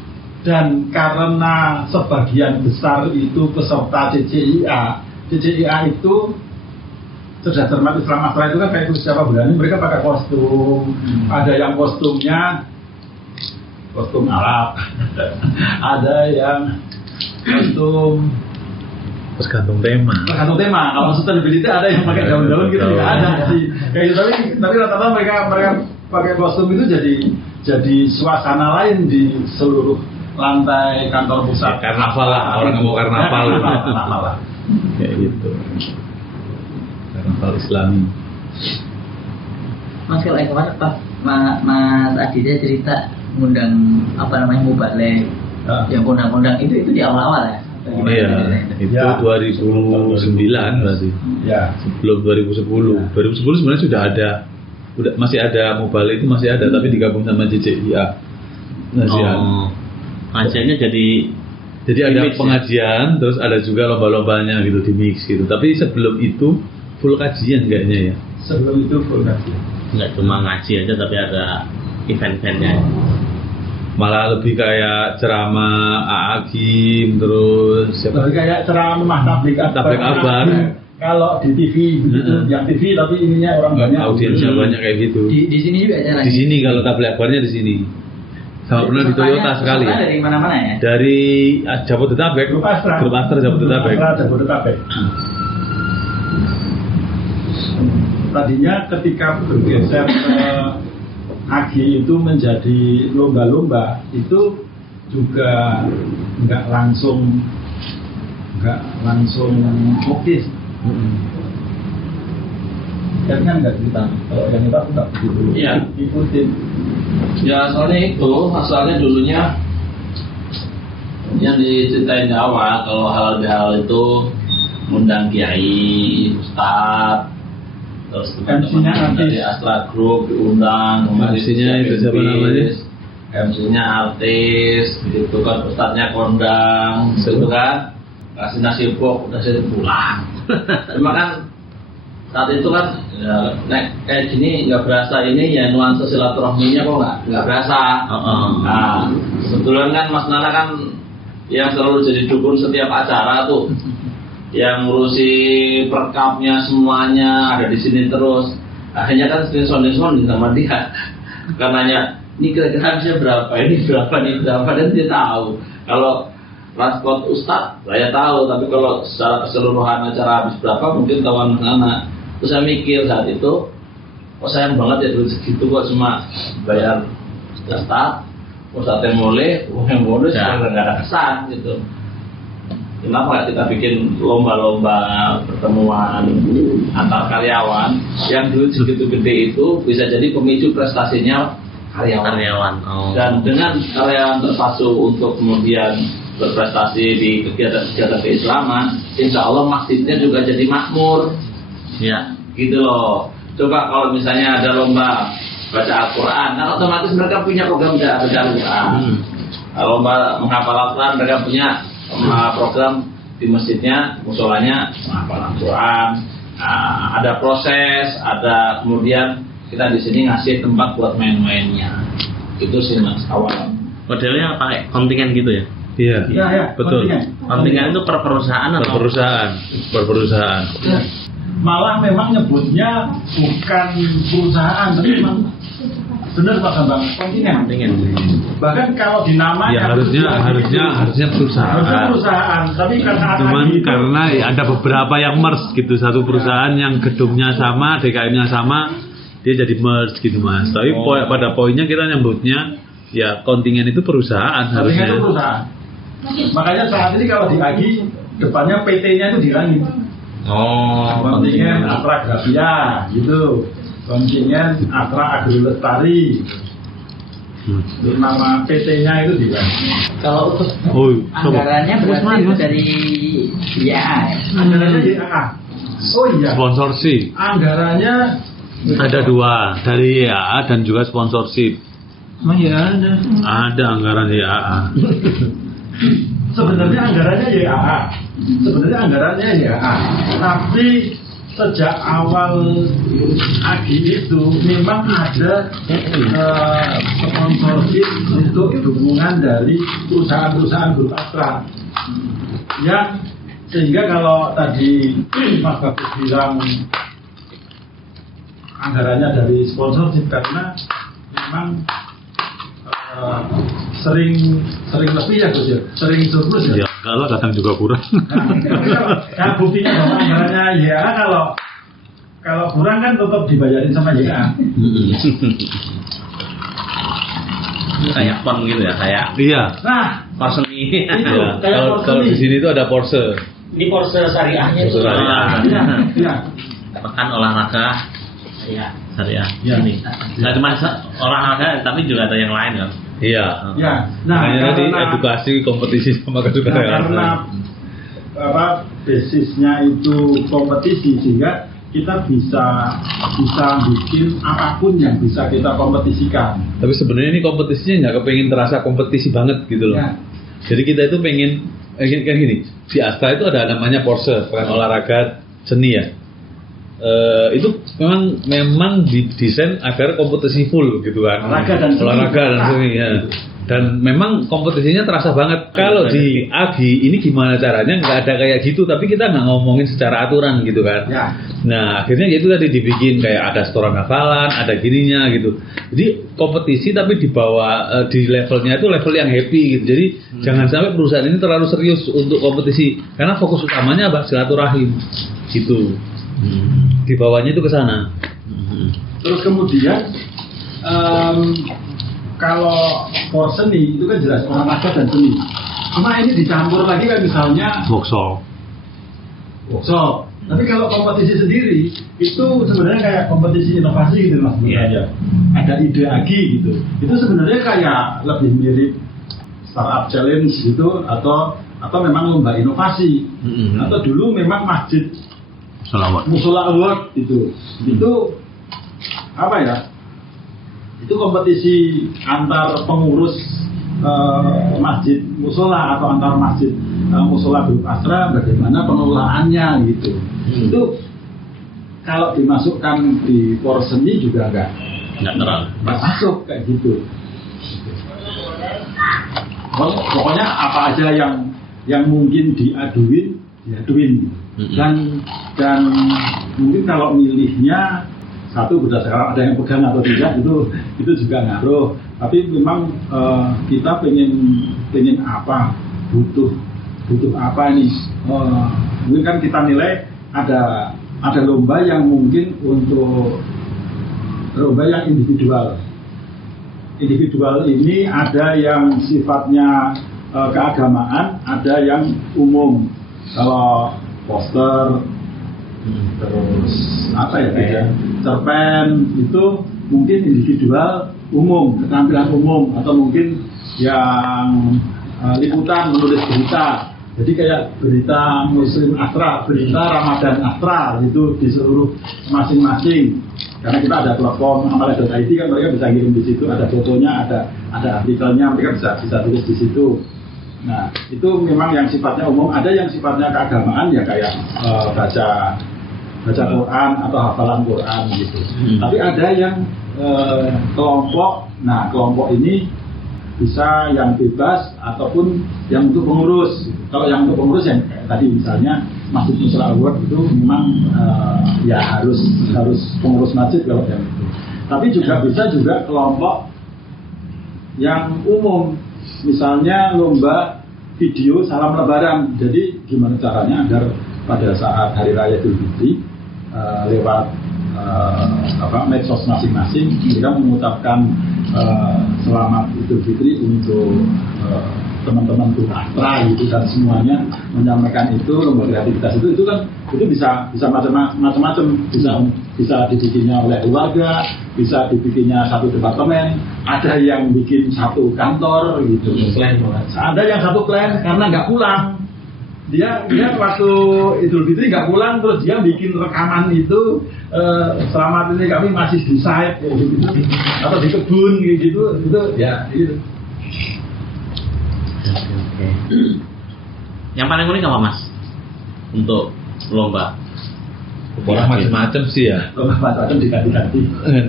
dan karena sebagian besar itu peserta CCIA itu cerdas cermat Islam Astra itu kan kayak siapa berani, mereka pakai kostum, ada yang kostumnya kostum Arab, ada yang kostum Tergantung tema. Tergantung tema. Kalau sustainability ada yang pakai daun-daun gitu nggak ada. Kayak gitu. Tapi rata-rata mereka pakai kostum itu jadi suasana lain di seluruh lantai kantor pusat. Ya, karnaval lah, orang mau karnaval. Karnaval lah. Kayak gitu. Karnaval Islami. Mas kalau kemarin pas Mas Aditya cerita ngundang Mubalek yang kondang-kondang itu di awal-awal ya? Iya, itu 2009 berarti. Ya. Sebelum 2010. 2010 sebenarnya sudah ada, masih ada Mubalek itu masih ada, tapi digabung sama JCIA. Pengajiannya jadi ada mix, pengajian, terus ada juga lomba-lombanya gitu di mix gitu. Tapi sebelum itu full kajian kayaknya ya. Sebelum itu full kajian. Nggak cuma ngaji aja tapi ada event-eventnya. Malah lebih kayak ceramah A'agim, terus Lebih kayak ceramah tablik akbar. Kalau di TV begitu, yang TV tapi ininya orang banyak. Audiensnya banyak kayak gitu. Di sini juga acaranya. Di sini kalau tablik akbarnya di sini. Sama pernah di Toyota sekali. Dari mana-mana ya? Dari Jabodetabek. Grup Astra Jabodetabek. Tadinya ketika bergeser ke AGI itu menjadi lomba-lomba itu juga nggak langsung fokus. Kan nggak cerita. Kalau yang itu aku nggak begitu. Iya. Ikutin. Ya soalnya itu, asalnya dulunya yang diceritain di awal kalau halal bihalal itu ngundang kiai, ustadz, terus teman-teman dari Astra Group diundang, MC-nya itu siapa namanya? MC-nya artis, gitu kan, ustadznya kondang, gitu kan, kasih nasi bok, udah saya pulang. Cuma kan saat itu kan ya, kayak gini nggak berasa ini ya nuansa silaturahminya kok nggak berasa. Nah kebetulan kan Mas Nana kan yang selalu jadi dukun setiap acara tuh, yang ngurusi perkapnya semuanya ada di sini terus. Akhirnya kan sering sounding sama dia. Karenanya ini kira-kira habisnya berapa, ini berapa dan dia tahu. Kalau transport Ustadz saya tahu, tapi kalau secara keseluruhan acara habis berapa mungkin tahuan Mas Nana. Terus saya mikir saat itu, kok sayang banget ya duit segitu kok cuma bayar Ustadz yang boleh, yang bonus nggak ada kesan gitu. Kenapa kita bikin lomba-lomba pertemuan antar karyawan yang duit segitu gede itu bisa jadi pemicu prestasinya karyawan. Dan dengan karyawan terpacu untuk kemudian berprestasi di kegiatan-kegiatan keislaman, insya Allah masjidnya juga jadi makmur. Ya, gitu loh. Coba kalau misalnya ada lomba baca Al-Quran, kan otomatis mereka punya program baca Al-Quran. Lomba menghafal Al-Quran, mereka punya program di masjidnya, musolanya menghafal Al-Quran. Ada proses, ada kemudian kita di sini ngasih tempat buat main-mainnya. Itu sih Mas awal. Modelnya pakai kontingen gitu ya? Iya, betul. Kontingen itu per perusahaan atau? Per perusahaan. Ya. Malah memang nyebutnya bukan perusahaan, tapi memang benar Pak Bambang, kontingen. Bahkan kalau di namanya ya harusnya perusahaan. Tapi karena ada beberapa yang merge gitu, satu perusahaan yang gedungnya sama, DKM-nya sama, dia jadi merge gitu Mas. Tapi pada poinnya kita nyebutnya ya kontingen itu perusahaan harusnya. Itu perusahaan. Makanya saat ini kalau di AGI depannya PT-nya itu dihilangin. Kontingen Astra Grafia gitu, kontingen Astra Agrolestari, nama PT-nya itu dihilangin. Kalau untuk anggarannya berarti itu dari YAA. Anggarannya YAA. Oh iya. Sponsorship. Anggarannya ada dua, dari YAA dan juga sponsorship. Oh iya ada. Ada anggaran YAA. Sebenarnya anggarannya YAA, tapi sejak awal AGI itu memang ada sponsorship untuk dukungan dari perusahaan-perusahaan grup Astra. Ya, sehingga kalau tadi Mas Bagus bilang anggarannya dari sponsorship karena memang sering lebih ya Gus ya, sering surplus ya. Ya enggak lah, kadang juga kurang. Nah, buktinya bahwa anggarannya ya kalau kurang kan tetap dibayarin sama JA. Kayak pon gitu ya, kayak Iya. Nah, person ini. itu Ya, kayak kalau di sini itu ada Porsche. Ini Porsche syariahnya itu. Iya. Pekan olahraga Iya. syariah. Ya. Ini. Nggak cuma olahraga, tapi juga ada yang lain kan. Iya. Ya. Nah, Makanya tadi karena- edukasi kompetisi sama kesukaraan. karena basisnya itu kompetisi sehingga kita bisa bikin apapun yang bisa kita kompetisikan. Tapi sebenarnya ini kompetisinya nggak kepengin terasa kompetisi banget gitu loh. Ya. Jadi kita itu pengen kayak gini. Di Astra itu ada namanya Porsche, pekan olahraga seni ya. Itu memang didesain agar kompetisi full gitu kan. Olahraga dan seni ya. Dan memang kompetisinya terasa banget. Kalau di AGI ini gimana caranya nggak ada kayak gitu, tapi kita nggak ngomongin secara aturan gitu kan. Ya. Nah akhirnya itu tadi dibikin kayak ada setoran hafalan, ada gininya gitu. Jadi kompetisi tapi dibawa di levelnya itu level yang happy gitu. Jadi jangan sampai perusahaan ini terlalu serius untuk kompetisi karena fokus utamanya apa? Silaturahim gitu. Dibawanya itu ke sana. Terus kemudian kalau for seni itu kan jelas olahraga dan seni. Cuma ini dicampur lagi kan misalnya Workshop. workshop. Tapi kalau kompetisi sendiri itu sebenarnya kayak kompetisi inovasi gitu mas. Iya. Ada ide lagi gitu. Itu sebenarnya kayak lebih mirip startup challenge gitu atau memang lomba inovasi. Atau dulu memang masjid Selawat. Musola Award itu apa ya? Itu kompetisi antar pengurus masjid musola atau antar masjid musola grup Astra bagaimana pengelolaannya gitu. Itu kalau dimasukkan di porseni juga nggak masuk kayak gitu. Pokoknya apa aja yang mungkin diaduin dan mungkin kalau milihnya satu berdasarkan ada yang pegang atau tidak itu juga ngaruh. Tapi memang kita pengen apa, butuh apa nih? Mungkin kan kita nilai ada lomba yang mungkin untuk lomba yang individual. Individual ini ada yang sifatnya keagamaan, ada yang umum. Kalau poster terus apa ya cerpen itu mungkin individual umum, keterampilan umum, atau mungkin yang liputan menulis berita. Jadi kayak berita Muslim Astra, berita Ramadan Astra itu di seluruh masing-masing. Karena kita ada platform amalia.id kan mereka bisa kirim di situ, ada fotonya, ada artikelnya, mereka bisa tulis di situ. Nah itu memang yang sifatnya umum, ada yang sifatnya keagamaan ya kayak baca Quran atau hafalan Quran gitu. Tapi ada yang kelompok. Nah kelompok ini bisa yang bebas ataupun yang untuk pengurus. Kalau yang untuk pengurus yang kayak tadi misalnya Masjid Musola Award itu memang ya harus pengurus masjid kalau yang itu. Tapi juga bisa juga kelompok yang umum. Misalnya lomba video salam lebaran. Jadi gimana caranya agar pada saat hari raya Idul Fitri lewat medsos masing-masing mereka mengucapkan selamat Idul Fitri untuk teman-teman grup Astra gitu, dan semuanya menyampaikan itu. Lomba kreativitas itu kan itu bisa macam-macam, bisa dibikinnya oleh keluarga, bisa dibikinnya satu departemen, ada yang bikin satu kantor gitu. Ada yang satu klien karena nggak pulang, dia waktu Idul Fitri nggak pulang, terus dia bikin rekaman itu selamat ini kami masih di site gitu, atau di kebun gitu itu ya gitu. Oke. Yang paling unik apa mas untuk lomba? Orang macam-macam sih ya. Macam-macam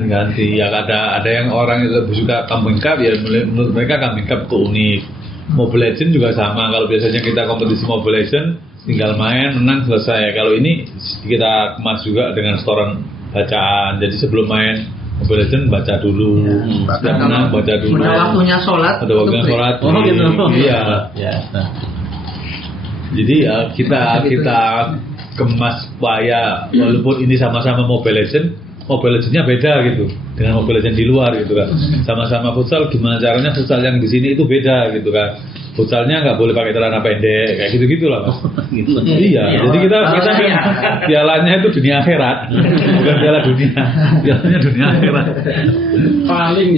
Ganti ya, ada yang orang yang lebih suka Camping Cup ya, menurut mereka Camping Cup itu unik. Mobile Legends juga sama. Kalau biasanya kita kompetisi Mobile Legends tinggal main, menang, selesai. Kalau ini kita kemas juga dengan setoran bacaan. Jadi sebelum main Mobile Legends baca dulu, setiap menang baca dulu. Udah waktunya sholat. Ada waktunya sholat. Oh gitu. Iya. Ya. Jadi kita kemas supaya walaupun ini sama-sama Mobile Legends-nya beda gitu dengan Mobile Legends di luar gitu kan. Sama-sama futsal, gimana caranya futsal yang di sini itu beda gitu kan. Futsalnya nggak boleh pakai celana pendek kayak gitu lah Mas. Gitu. Iya, jadi kita pialanya itu dunia akhirat, bukan piala dunia. Pialanya dunia akhirat. Paling.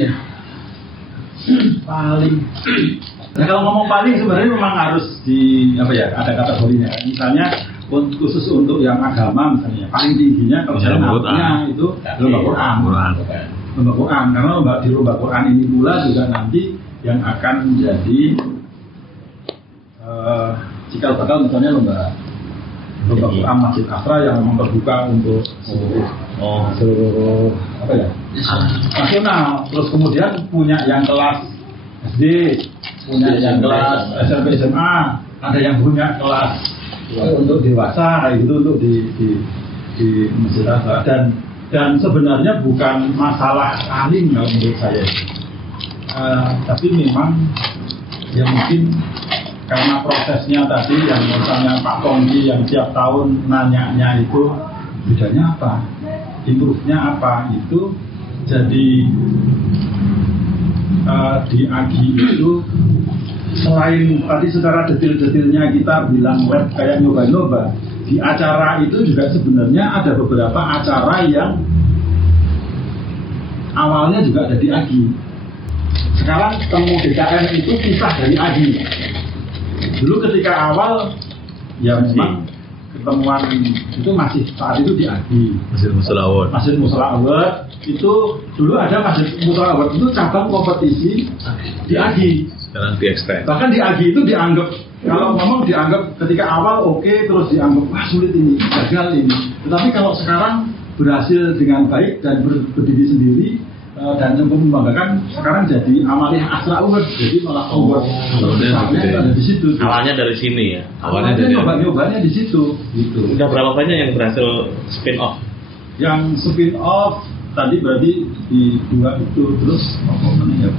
Nah kalau ngomong paling sebenarnya memang harus ada kategorinya. Misalnya khusus untuk yang agama misalnya paling tingginya kalau saya namanya itu lomba Quran. Karena di lomba Quran ini pula juga nanti yang akan menjadi cikal bakal misalnya lomba Quran Masjid Asra yang memang terbuka untuk seluruh nasional. Terus kemudian punya yang kelas SD, punya yang kelas SMP SMA, ada yang punya kelas untuk dewasa kayak gitu untuk di Masjid Asra dan sebenarnya bukan masalah alim kalau menurut saya, tapi memang ya mungkin karena prosesnya tadi yang misalnya Pak Pongki yang tiap tahun nanyanya itu bedanya apa, improve-nya apa, itu jadi di AGI itu selain tadi secara detail-detailnya kita bilang web kayak nyoba-nyoba, di acara itu juga sebenarnya ada beberapa acara yang awalnya juga ada di AGI. Sekarang temu DKM itu pisah dari AGI. Dulu ketika awal ya memang ketemuan itu masih saat itu di AGI. Masjid Musala Award itu dulu ada Masjid Musala Award itu cabang kompetisi di AGI. Sekarang di extend. Bahkan di AGI itu dianggap kalau ngomong dianggap ketika awal oke, terus dianggap wah sulit ini, gagal ini. Tetapi kalau sekarang berhasil dengan baik dan berdiri sendiri dan cukup membanggakan, sekarang jadi Amaliyah Asra Award, jadi malah award ada di situ. Awalnya dari sini ya. Awalnya nyoba-nyobanya di situ. Gitu. Udah berapa banyak yang berhasil spin off? Yang spin off tadi berarti di 2 itu, terus apa namanya?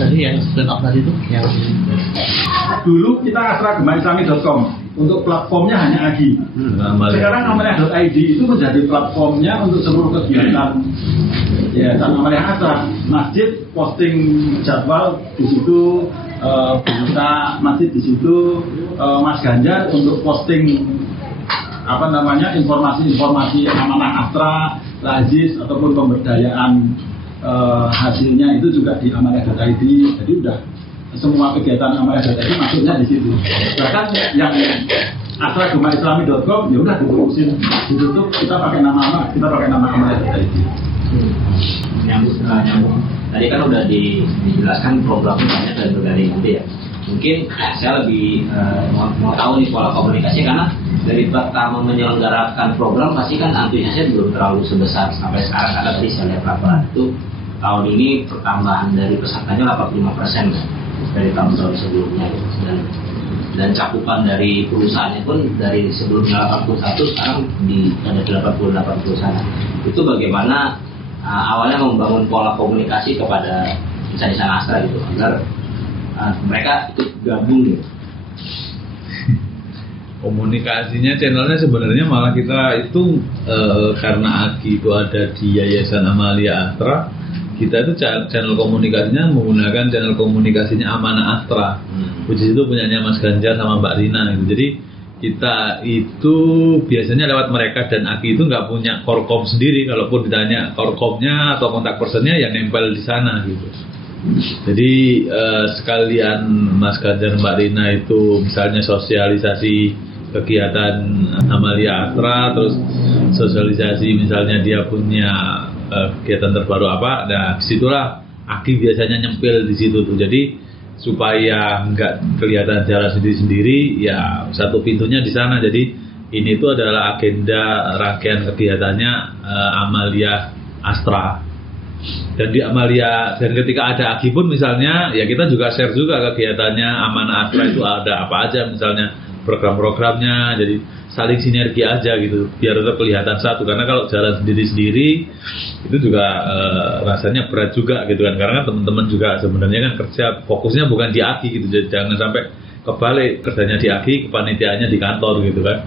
Tadi yang spin off tadi itu yang dulu kita asragemaIslami.com untuk platformnya hanya AGI. Sekarang Amaliyah.id itu menjadi platformnya untuk seluruh kegiatan Yayasan Amaliyah Asra. Masjid posting jadwal di situ, berita masjid di situ, Mas Ganjar untuk posting informasi amanah Asra, Lazis ataupun pemberdayaan hasilnya itu juga di Amaliyah.id. Jadi udah semua kegiatan Amaliyah.id masuknya di situ. Bahkan yang asragemaIslami.com ya udah ditutup, kita pakai nama Amaliyah.id. Nyambung. Tadi kan udah dijelaskan programnya banyak dan berbagai gitu ya. Mungkin saya lebih mau tahu nih pola komunikasi, karena dari pertama menyelenggarakan program pasti kan antusiasnya belum terlalu sebesar sampai sekarang. Karena tadi saya lihat laporan itu tahun ini pertambahan dari pesertanya 85% dari tahun-tahun sebelumnya gitu. Dan cakupan dari perusahaannya pun dari sebelumnya 81 sekarang ada 88 perusahaan. Itu bagaimana awalnya membangun pola komunikasi kepada insan-insan Astra gitu agar mereka ikut gabung gitu. Komunikasinya channelnya sebenarnya malah kita itu karena AGI itu ada di Yayasan Amaliyah Astra, kita itu channel komunikasinya menggunakan channel komunikasinya Amanah Astra, which itu punyanya Mas Ganjar sama Mbak Rina gitu. Jadi kita itu biasanya lewat mereka, dan AGI itu nggak punya korkom sendiri. Kalaupun ditanya korkomnya atau kontak personnya ya nempel di sana gitu. Jadi sekalian Mas Ganjar Mbak Rina itu misalnya sosialisasi kegiatan Amaliyah Astra, terus sosialisasi misalnya dia punya kegiatan terbaru apa, nah disitulah AGI biasanya nyempil di situ tuh. Jadi supaya nggak kelihatan jalan sendiri-sendiri, ya satu pintunya di sana. Jadi ini tuh adalah agenda rangkaian kegiatannya Amaliyah Astra. Dan di Amaliyah, dan ketika ada AGI pun misalnya, ya kita juga share juga kegiatannya Amanah Astra itu ada apa aja, misalnya program-programnya, jadi saling sinergi aja gitu biar tetap kelihatan satu. Karena kalau jalan sendiri-sendiri itu juga rasanya berat juga gitu kan, karena teman-teman juga sebenarnya kan kerja fokusnya bukan di AGI gitu, jadi jangan sampai kebalik, kerjanya di AGI, kepanitiaannya di kantor gitu kan.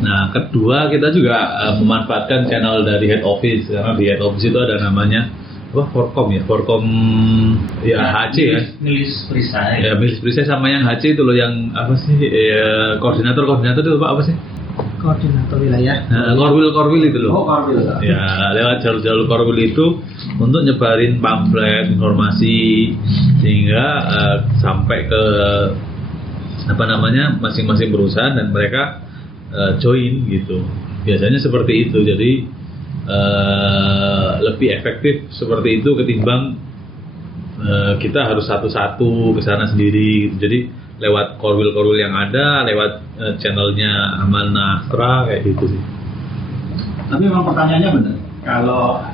Nah, kedua kita juga memanfaatkan channel dari head office, karena di head office itu ada namanya Forkom ya, HC ya. Milis Perisai. Ya, Milis Perisai sama yang HC itu loh, yang apa sih? Koordinator itu Pak apa sih? Koordinator wilayah. Nah, Korwil itu loh. Oh, Korwil. Ya, lewat jalur Korwil itu untuk nyebarin pamflet informasi sehingga sampai ke masing-masing perusahaan dan mereka join gitu. Biasanya seperti itu. Jadi lebih efektif seperti itu ketimbang kita harus satu-satu ke sana sendiri gitu. Jadi lewat korwil yang ada, lewat channelnya Amanah Astra kayak gitu sih. Tapi memang pertanyaannya benar. Kalau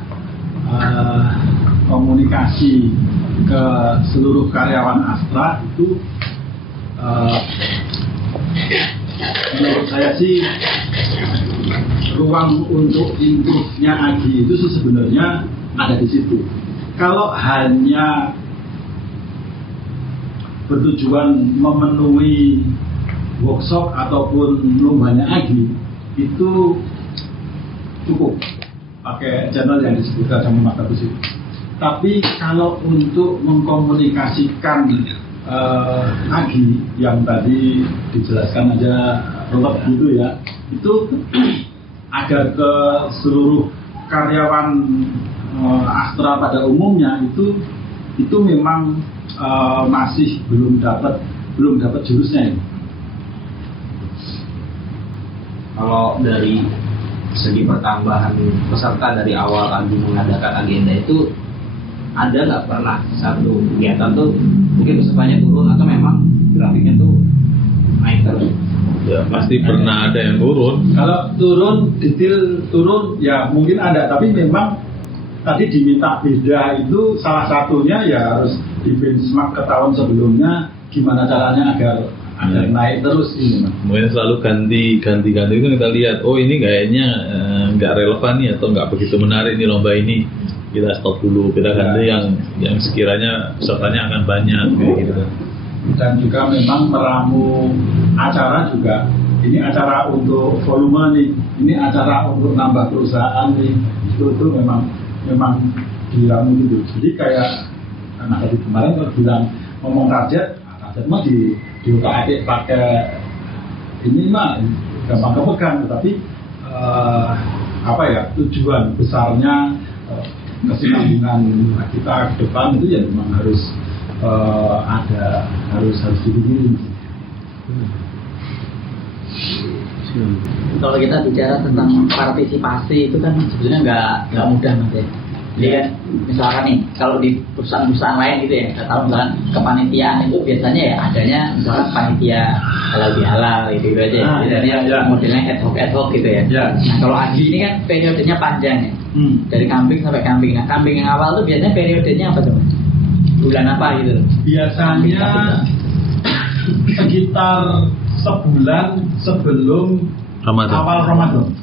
komunikasi ke seluruh karyawan Astra itu menurut saya sih ruang untuk improve-nya AGI itu sebenarnya ada di situ. Kalau hanya bertujuan memenuhi workshop ataupun lombanya AGI itu cukup pakai channel yang disebutkan sama Mas Agus itu. Tapi kalau untuk mengkomunikasikan AGI yang tadi dijelaskan aja Robert gitu ya, itu agar ke seluruh karyawan Astra pada umumnya itu memang masih belum dapat jurusnya ini. Kalau dari segi pertambahan peserta dari awal kami mengadakan agenda itu, ada nggak pernah satu kegiatan tuh mungkin pesertanya turun atau memang grafiknya tuh naik terus? Ya pasti pernah ada yang turun. Kalau detail turun ya mungkin ada, tapi memang tadi diminta beda itu salah satunya ya harus di benchmark ke tahun sebelumnya, gimana caranya agar naik terus ini. Mungkin selalu ganti itu kita lihat, oh ini kayaknya nggak relevan nih atau nggak begitu menarik nih lomba ini, kita stop dulu, kita ganti yang sekiranya pesertanya akan banyak kayak gitu kan. Dan juga memang meramu acara juga, ini acara untuk volume nih, ini acara untuk nambah perusahaan nih, itu memang diramu gitu. Jadi kayak anak tadi kemarin kalau bilang ngomong target mah diutak-atik pakai ini mah gampang kepegang, tetapi tujuan besarnya kesinambungan kita ke depan itu ya memang harus harus dibikin. Kalau kita bicara tentang partisipasi itu kan sebetulnya nggak mudah Mas ya. Jadi kan misalkan nih kalau di perusahaan-perusahaan lain gitu ya, kita tahu misalkan kepanitiaan itu biasanya ya adanya misalkan panitia halal gitu aja. Biasanya modelnya ad hoc gitu ya. Nah kalau AGI ini kan periodenya panjang ya, dari kambing sampai kambing. Nah kambing yang awal tuh biasanya periodenya apa tuh? Bulan apa gitu? Biasanya sekitar sebulan sebelum awal Ramadan.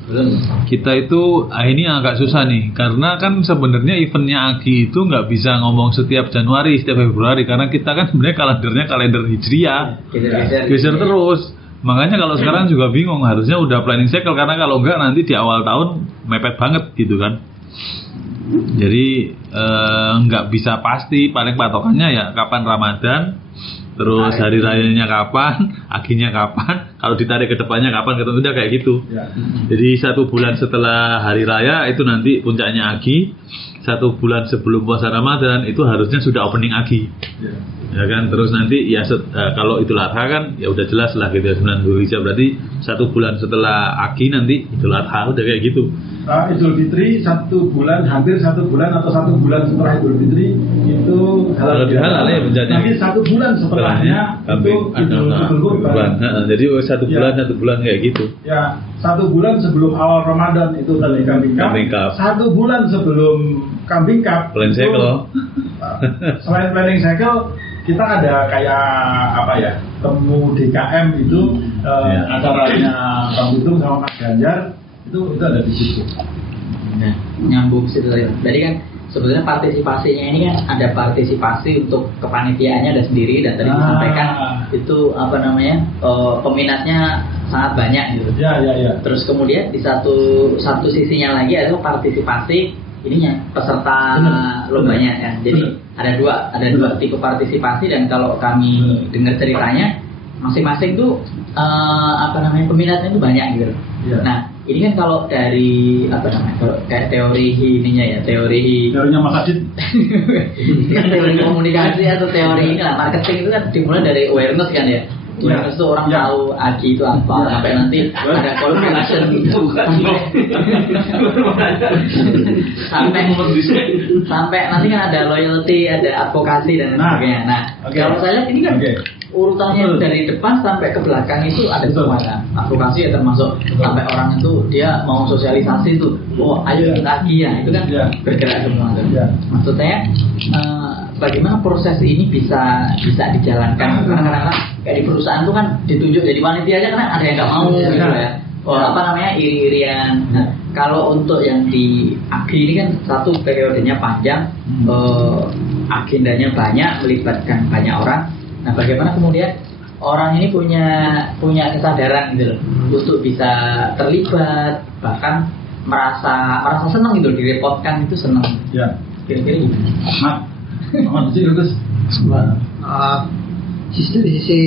Kita itu ini agak susah nih, karena kan sebenarnya eventnya AGI itu nggak bisa ngomong setiap Januari, setiap Februari, karena kita kan sebenarnya kalender Hijriah, geser terus. Makanya kalau sekarang juga bingung, harusnya udah planning cycle, karena kalau enggak nanti di awal tahun mepet banget gitu kan. Jadi nggak bisa pasti, paling patokannya ya kapan Ramadan, terus hari rayanya kapan, AGI-nya kapan, kalau ditarik ke depannya kapan, ketemu udah kayak gitu. Jadi 1 bulan setelah hari raya itu nanti puncaknya AGI, 1 bulan sebelum puasa Ramadan itu harusnya sudah opening AGI. Ya kan, terus nanti ya kalau Idul Adha kan ya udah jelas lah gitu ya, 9 Dzulhijjah, berarti 1 bulan setelah AGI nanti Idul Adha, udah kayak gitu. Idul Fitri 1 bulan, hampir 1 bulan atau 1 bulan setelah Idul Fitri itu halal ya puncaknya. Nanti 1 bulan setelahnya itu Idul Kurban. Jadi 1 bulan kayak gitu. Ya, 1 bulan sebelum awal Ramadan itu tadi Kambing Cup. 1 bulan sebelum Kambing Cup. Planning cycle. Selain planning cycle, kita ada kayak apa ya, temu DKM itu acaranya Bang Bitung sama Mas Ganjar itu ada di situ. Nah, nyambung situ tadi. Jadi kan sebetulnya partisipasinya ini kan ada partisipasi untuk kepanitiaannya ada sendiri, dan tadi disampaikan itu apa namanya peminatnya sangat banyak gitu. Ya. Terus kemudian di satu sisinya lagi adalah partisipasi ininya peserta lombanya ya. Jadi ada dua tipe partisipasi, dan kalau kami dengar ceritanya masing-masing tuh peminatnya itu banyak gitu. Ya. Nah, ini kan kalau dari kalau kayak teorinya Mas Adit. teori komunikasi atau teori ini lah, marketing itu kan dimulai dari awareness kan ya. Awareness itu orang tahu AGI itu apa, sampai nanti ada call to action itu sampai nanti kan ada loyalty, ada advokasi dan sebagainya. Nah, kalau saya lihat ini kan urutannya dari depan sampai ke belakang itu ada semua kan. Advokasi ya termasuk sampai orang itu dia mau sosialisasi itu, ayo ikut AGI ya, itu kan bergerak semua kan. Maksudnya bagaimana proses ini bisa dijalankan, karena kadang-kadang kayak di perusahaan itu kan ditunjuk jadi panitia aja karena ada yang nggak mau gitu ya. Iri-irian. Nah, kalau untuk yang di AGI ini kan satu periodenya panjang, agendanya banyak, melibatkan banyak orang. Nah, bagaimana kemudian orang ini punya kesadaran gitu loh untuk bisa terlibat, bahkan merasa senang gitu, direpotkan itu senang. Ya. Kira-kira gimana? Mat sih Gus. Dari sisi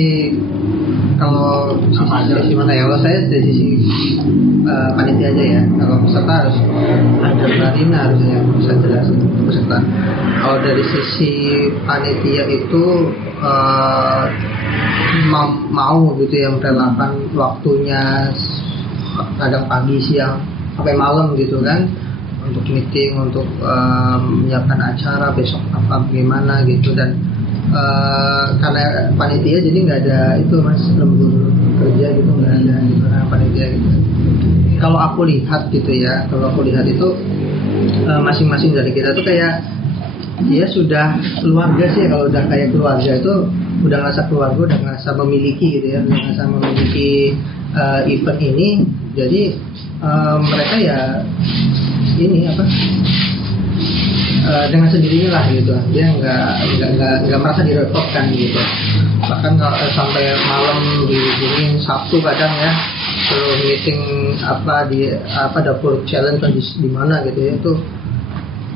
kalau sisi mana ya? Kalau saya dari sisi panitia aja ya. Kalau peserta harus ada Marina harusnya bisa jelasin peserta. Kalau dari sisi panitia itu mau gitu yang merelakan waktunya kadang pagi, siang sampai malam gitu kan, untuk meeting, untuk menyiapkan acara besok apa gimana gitu. Dan karena panitia jadi nggak ada itu Mas, lembur kerja gitu, nggak ada gitu kan panitia gitu. Kalau aku lihat gitu ya, itu masing-masing dari kita tuh kayak dia sudah keluarga sih. Kalau udah kayak keluarga itu udah ngerasa keluarga, udah ngerasa memiliki gitu ya, udah ngerasa memiliki event ini. Jadi mereka ya ini dengan sendirinya lah gitu, dia nggak merasa direpotkan gitu. Bahkan kalau sampai malam dihubungin Sabtu kadang ya, suruh meeting dapur challenge di mana gitu ya, itu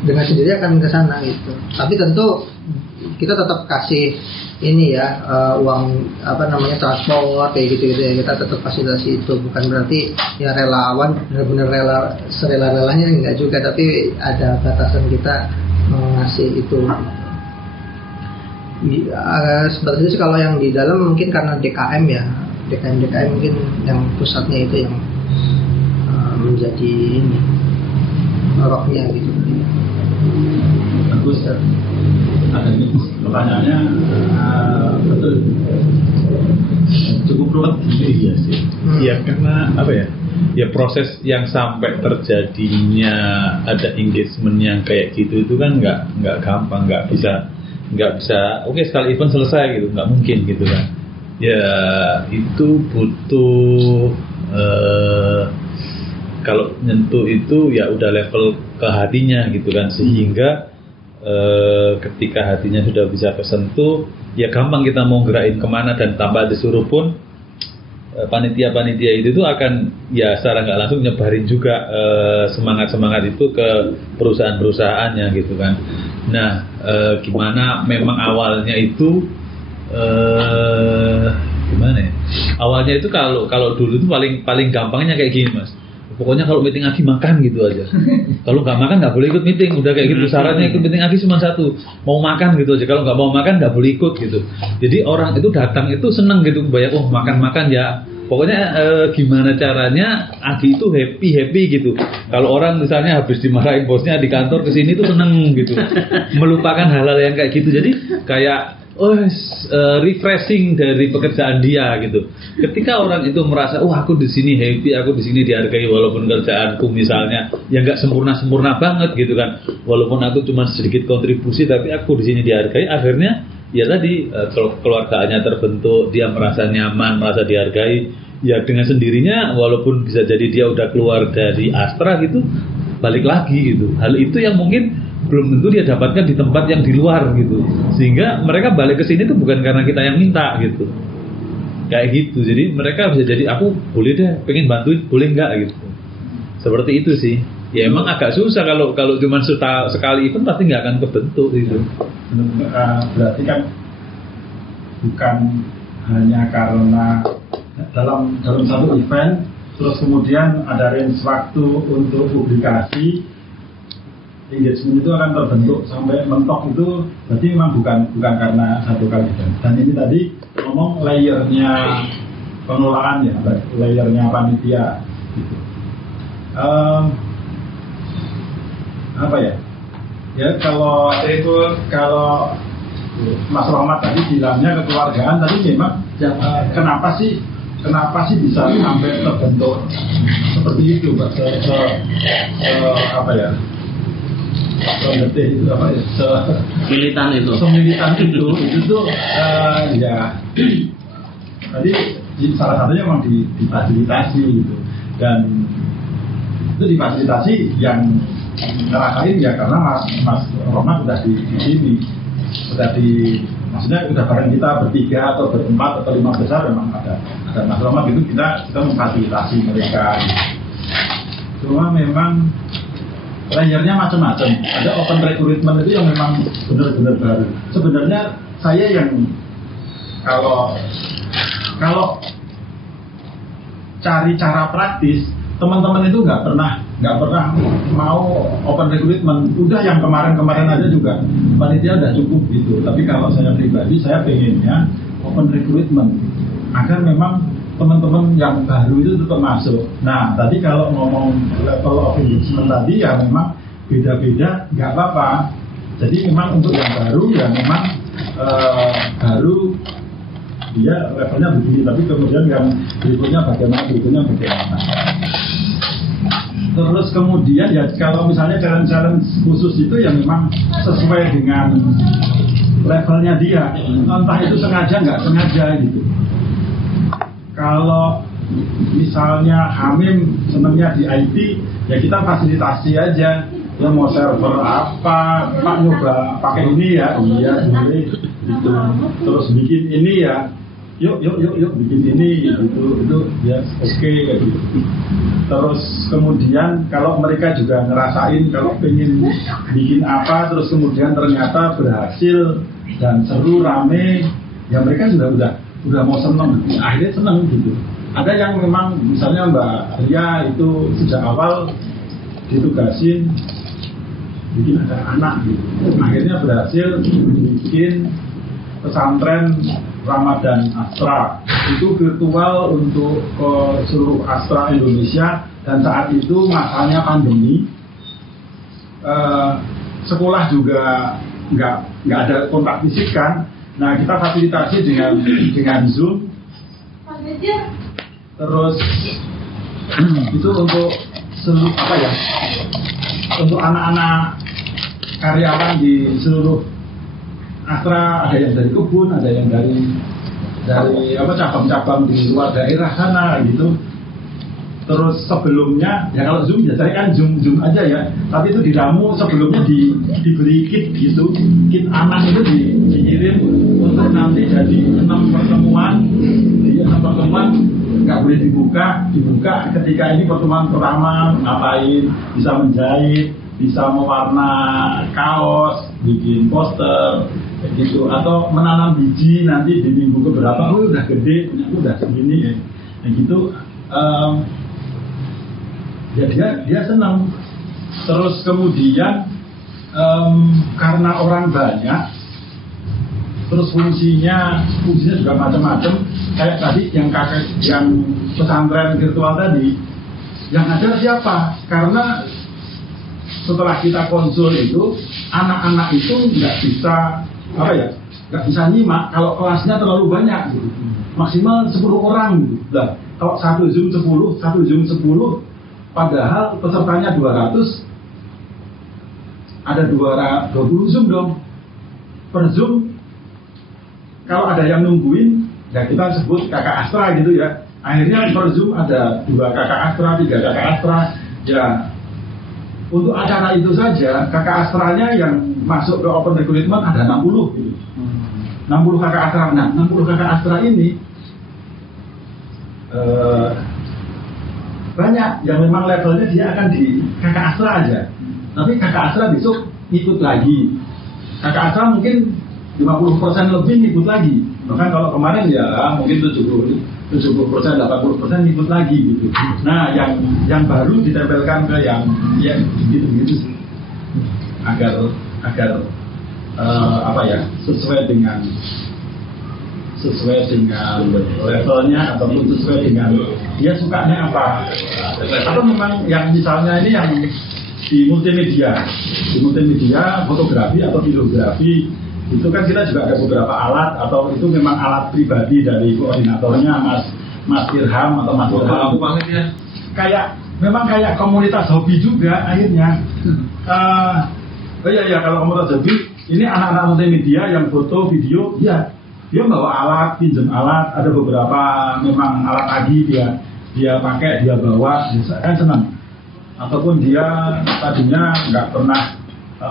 dengan sendiri akan ke sana gitu. Tapi tentu kita tetap kasih ini ya, uang transport kayak gitu ya, kita tetap fasilitasi itu. Bukan berarti ya relawan benar-benar rela serela-relanya, enggak juga, tapi ada batasan kita mengasih itu. Sebetulnya sih kalau yang di dalam mungkin karena DKM ya, DKM mungkin yang pusatnya itu yang menjadi ini rohnya gitu. Bagus ya. Ada ini pertanyaannya betul, cukup ruwet. Iya sih. Ya karena apa ya? Ya proses yang sampai terjadinya ada engagement yang kayak gitu itu kan nggak gampang, nggak bisa oke sekali event selesai gitu, nggak mungkin gitu kan. Ya itu butuh kalau nyentuh itu ya udah level ke hatinya gitu kan, sehingga ketika hatinya sudah bisa kesentuh ya gampang kita mau gerakin kemana, dan tanpa disuruh pun panitia-panitia itu tuh akan ya secara nggak langsung nyebarin juga semangat itu ke perusahaan-perusahaannya gitu kan. Nah gimana memang awalnya itu gimana ya? Awalnya itu kalau dulu itu paling gampangnya kayak gini Mas. Pokoknya kalau meeting AGI makan gitu aja. Kalau nggak makan nggak boleh ikut meeting. Udah kayak gitu. Syaratnya ikut meeting AGI cuma satu, mau makan gitu aja. Kalau nggak mau makan nggak boleh ikut gitu. Jadi orang itu datang itu seneng gitu, banyak makan ya. Pokoknya gimana caranya AGI itu happy gitu. Kalau orang misalnya habis dimarahin bosnya di kantor, kesini tuh seneng gitu, melupakan hal-hal yang kayak gitu. Jadi kayak refreshing dari pekerjaan dia gitu. Ketika orang itu merasa, aku di sini happy, aku di sini dihargai, walaupun kerjaanku misalnya yang nggak sempurna banget gitu kan, walaupun aku cuma sedikit kontribusi, tapi aku di sini dihargai. Akhirnya ya tadi keluargaannya terbentuk, dia merasa nyaman, merasa dihargai, ya dengan sendirinya walaupun bisa jadi dia udah keluar dari Astra gitu, balik lagi gitu. Hal itu yang mungkin belum tentu dia dapatkan di tempat yang di luar gitu, sehingga mereka balik ke sini tuh bukan karena kita yang minta gitu, kayak gitu. Jadi mereka bisa jadi, aku boleh deh, pengen bantuin, boleh nggak gitu. Seperti itu sih. Ya emang agak susah kalau cuma sekali event pasti nggak akan kebentuk gitu. Berarti kan bukan hanya karena dalam satu event terus kemudian ada range waktu untuk publikasi, engagement itu akan terbentuk sampai mentok, itu berarti memang bukan karena satu kali event. Dan ini tadi ngomong layernya pengelolaan ya, layernya panitia gitu. Apa ya? Ya kalau Mas Rahmat tadi bilangnya kekeluargaan, tadi memang kenapa sih bisa sampai terbentuk seperti itu, Pak? Apa ya? Itu apa ya? Militan itu. Semilitan itu tuh ya tadi salah satunya memang difasilitasi gitu, dan itu difasilitasi yang ngerasain ya karena Mas Roman udah di sini, maksudnya udah bareng kita bertiga atau berempat atau 5 besar, memang ada Mas Roman gitu, kita memfasilitasi mereka gitu. Cuma memang layernya macam-macam. Ada open recruitment itu yang memang benar-benar baru. Sebenarnya saya yang kalau cari cara praktis, teman-teman itu nggak pernah mau open recruitment. Udah yang kemarin aja juga panitia udah cukup gitu. Tapi kalau saya pribadi, saya pengennya open recruitment agar memang teman-teman yang baru itu tetap masuk. Nah, tadi kalau ngomong level of engagement tadi ya memang beda-beda, nggak apa-apa. Jadi memang untuk yang baru ya memang baru dia levelnya begini, tapi kemudian yang berikutnya bagaimana. Terus kemudian ya kalau misalnya challenge khusus itu ya memang sesuai dengan levelnya dia, entah itu sengaja nggak sengaja gitu. Kalau misalnya Hamim senangnya di IT, ya kita fasilitasi aja. Ya mau server apa, Pak nyoba pakai ini ya, iya boleh gitu. Terus bikin ini ya, yuk bikin ini gitu, itu ya oke kayak gitu. Terus kemudian kalau mereka juga ngerasain kalau pengen bikin apa, terus kemudian ternyata berhasil dan seru rame, ya mereka juga udah mau seneng, akhirnya seneng gitu. Ada yang memang misalnya Mbak Ria itu sejak awal ditugasin bikin anak gitu, akhirnya berhasil bikin pesantren Ramadan Astra, itu virtual untuk seluruh Astra Indonesia. Dan saat itu masanya pandemi, sekolah juga nggak ada kontak fisik kan. Nah kita fasilitasi dengan Zoom. Terus itu untuk seluruh untuk anak-anak karyawan di seluruh Astra, ada yang dari kebun, ada yang dari cabang-cabang di luar daerah sana gitu. Terus sebelumnya ya kalau Zoom biasanya kan Zoom aja ya, tapi itu diramu sebelumnya diberi kit gitu, kit anak itu dikirim untuk nanti jadi 6 pertemuan. Di 6 pertemuan nggak boleh dibuka ketika ini pertemuan pertama ngapain, bisa menjahit, bisa mewarna kaos, bikin poster kayak gitu, atau menanam biji nanti di minggu keberapa, udah gede, udah segini ya gitu. Ya dia senang. Terus kemudian karena orang banyak, terus fungsinya juga macam-macam. Kayak tadi yang pesantren virtual tadi, yang ada siapa? Karena setelah kita konsul itu, anak-anak itu nggak bisa nyimak kalau kelasnya terlalu banyak gitu. Maksimal 10 orang gitu. Nah, kalau satu Zoom 10, padahal pesertanya 200, ada 20 Zoom dong. Per Zoom kalau ada yang nungguin, ya kita sebut kakak Astra gitu ya. Akhirnya per Zoom ada 2 kakak Astra, 3 kakak Astra. Ya, untuk acara itu saja kakak Astranya yang masuk ke open recruitment ada 60 gitu. 60 kakak Astra. Nah, 60 kakak Astra ini banyak yang memang levelnya dia akan di kakak Astra aja. Tapi kakak Astra besok ikut lagi. Kakak Astra mungkin 50% lebih ikut lagi. Bahkan kalau kemarin ya mungkin 70%, 80% ikut lagi gitu. Nah, yang baru ditempelkan ke yang gitu-gitu sih. Agar sesuai dengan levelnya ataupun sesuai dengan dia sukanya apa. Atau memang yang misalnya ini yang di multimedia, fotografi atau videografi, itu kan kita juga ada beberapa alat atau itu memang alat pribadi dari koordinatornya Mas Irham atau Mas Irham. Kayak komunitas hobi juga akhirnya. Kalau komunitas hobi ini anak-anak multimedia yang foto, video, dia bawa alat, pinjam alat, ada beberapa memang alat agi dia pakai, dia bawa, kan senang. Ataupun dia tadinya nggak pernah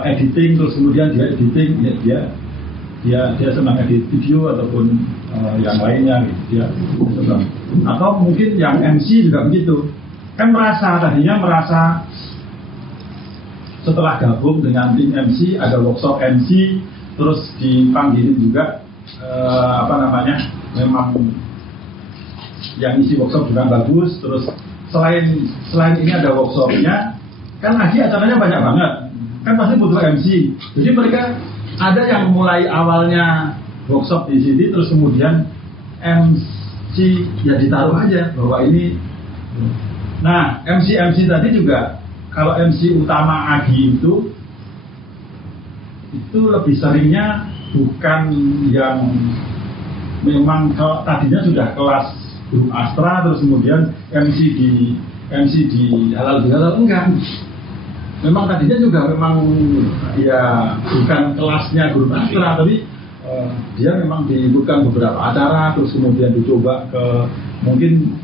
editing, terus kemudian dia editing, dia senang edit video ataupun yang lainnya gitu, dia senang. Atau mungkin yang MC juga begitu, kan tadinya merasa setelah gabung dengan tim MC, ada workshop MC, terus dipanggilin juga memang yang isi workshop juga bagus. Terus selain ini ada workshopnya, kan lagi acaranya banyak banget, kan pasti butuh MC. Jadi mereka ada yang mulai awalnya workshop di sini, terus kemudian MC ya ditaruh aja bahwa ini. Nah, MC tadi juga, kalau MC utama Agi itu lebih seringnya bukan yang memang kalau tadinya sudah kelas grup Astra, terus kemudian MC di halal bihalal, enggak. Memang tadinya juga memang ya bukan kelasnya grup Astra, tapi dia memang diikutkan beberapa acara, terus kemudian dicoba ke mungkin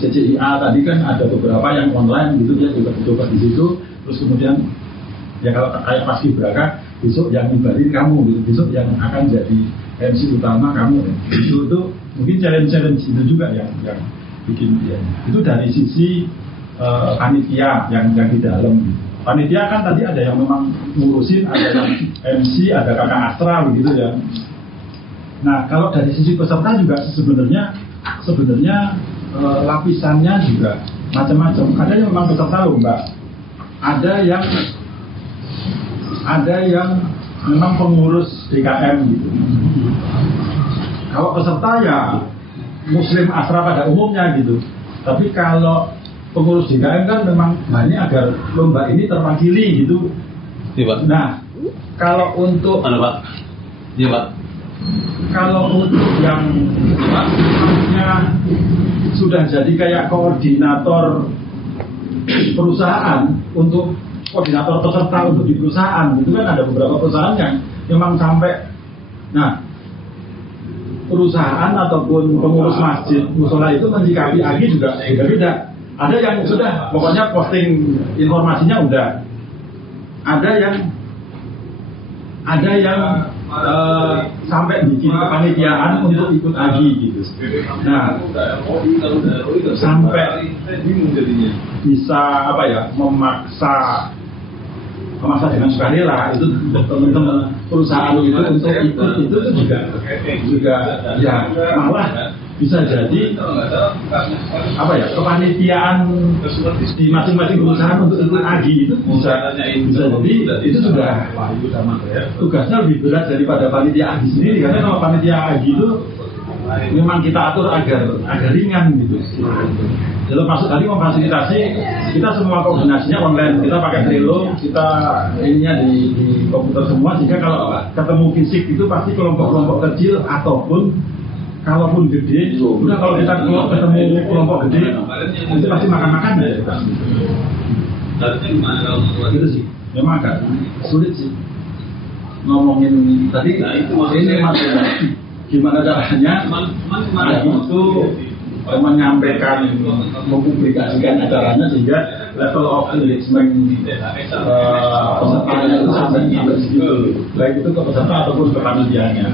CCIA tadi kan ada beberapa yang online gitu, dia juga dicoba di situ, terus kemudian ya kalau kayak Paskibraka besok yang ngibarin kamu gitu, besok yang akan jadi MC utama kamu itu mungkin challenge itu juga yang bikin dia. Itu dari sisi panitia yang di dalam. Panitia kan tadi ada yang memang ngurusin, ada yang MC, ada kakak Astra begitu ya. Nah, kalau dari sisi peserta juga sebenarnya lapisannya juga macam-macam. Ada yang memang peserta lomba, ada yang memang pengurus DKM gitu. Kalau peserta ya Muslim Astra pada umumnya gitu. Tapi kalau pengurus DKM kan memang ini agar lomba ini terwakili gitu. Iya, Pak. Nah, kalau untuk Pak. Iya, Pak. Kalau untuk yang sudah jadi kayak koordinator perusahaan, untuk koordinator peserta untuk di perusahaan itu kan ada beberapa perusahaan yang memang sampai, nah perusahaan ataupun pengurus masjid musola itu menyikapi Agi juga beda-beda. Ada yang sudah pokoknya posting informasinya udah, ada yang sampai bikin kepanitiaan untuk ikut Agi gitu. Nah, sampai bisa memaksa dengan sukarela itu teman-teman perusahaan itu untuk ikut itu juga ya malah bisa jadi kepanitiaan di masing-masing perusahaan untuk ikut Agi itu bisa jadi itu sudah tugasnya lebih berat daripada panitia Agi sendiri, karena kalau panitia Agi itu memang kita atur agar ringan gitu. Jadi masuk tadi memfasilitasi, kita semua koordinasinya online, kita pakai Trello, kita ininya di komputer semua, sehingga kalau ketemu fisik itu pasti kelompok-kelompok kecil ataupun kalaupun gede, udah kalau kita ketemu kelompok gede itu pasti makan-makan ya. Gitu sih, memang agak sulit sih ngomongin tadi ini gimana caranya Agi itu menyampaikan, mempublikasikan acaranya sehingga level of engagement pesertanya itu sampai segitu, baik itu ke peserta ataupun ke panitianya.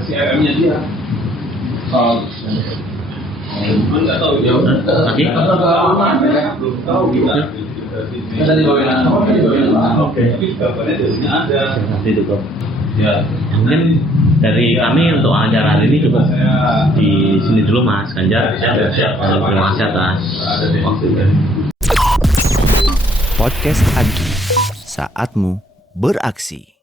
Ya, mungkin dari kami untuk acara hari ini cukup di sini dulu Mas Ganjar. Terima kasih atas waktunya. Podcast Agi, saatmu beraksi.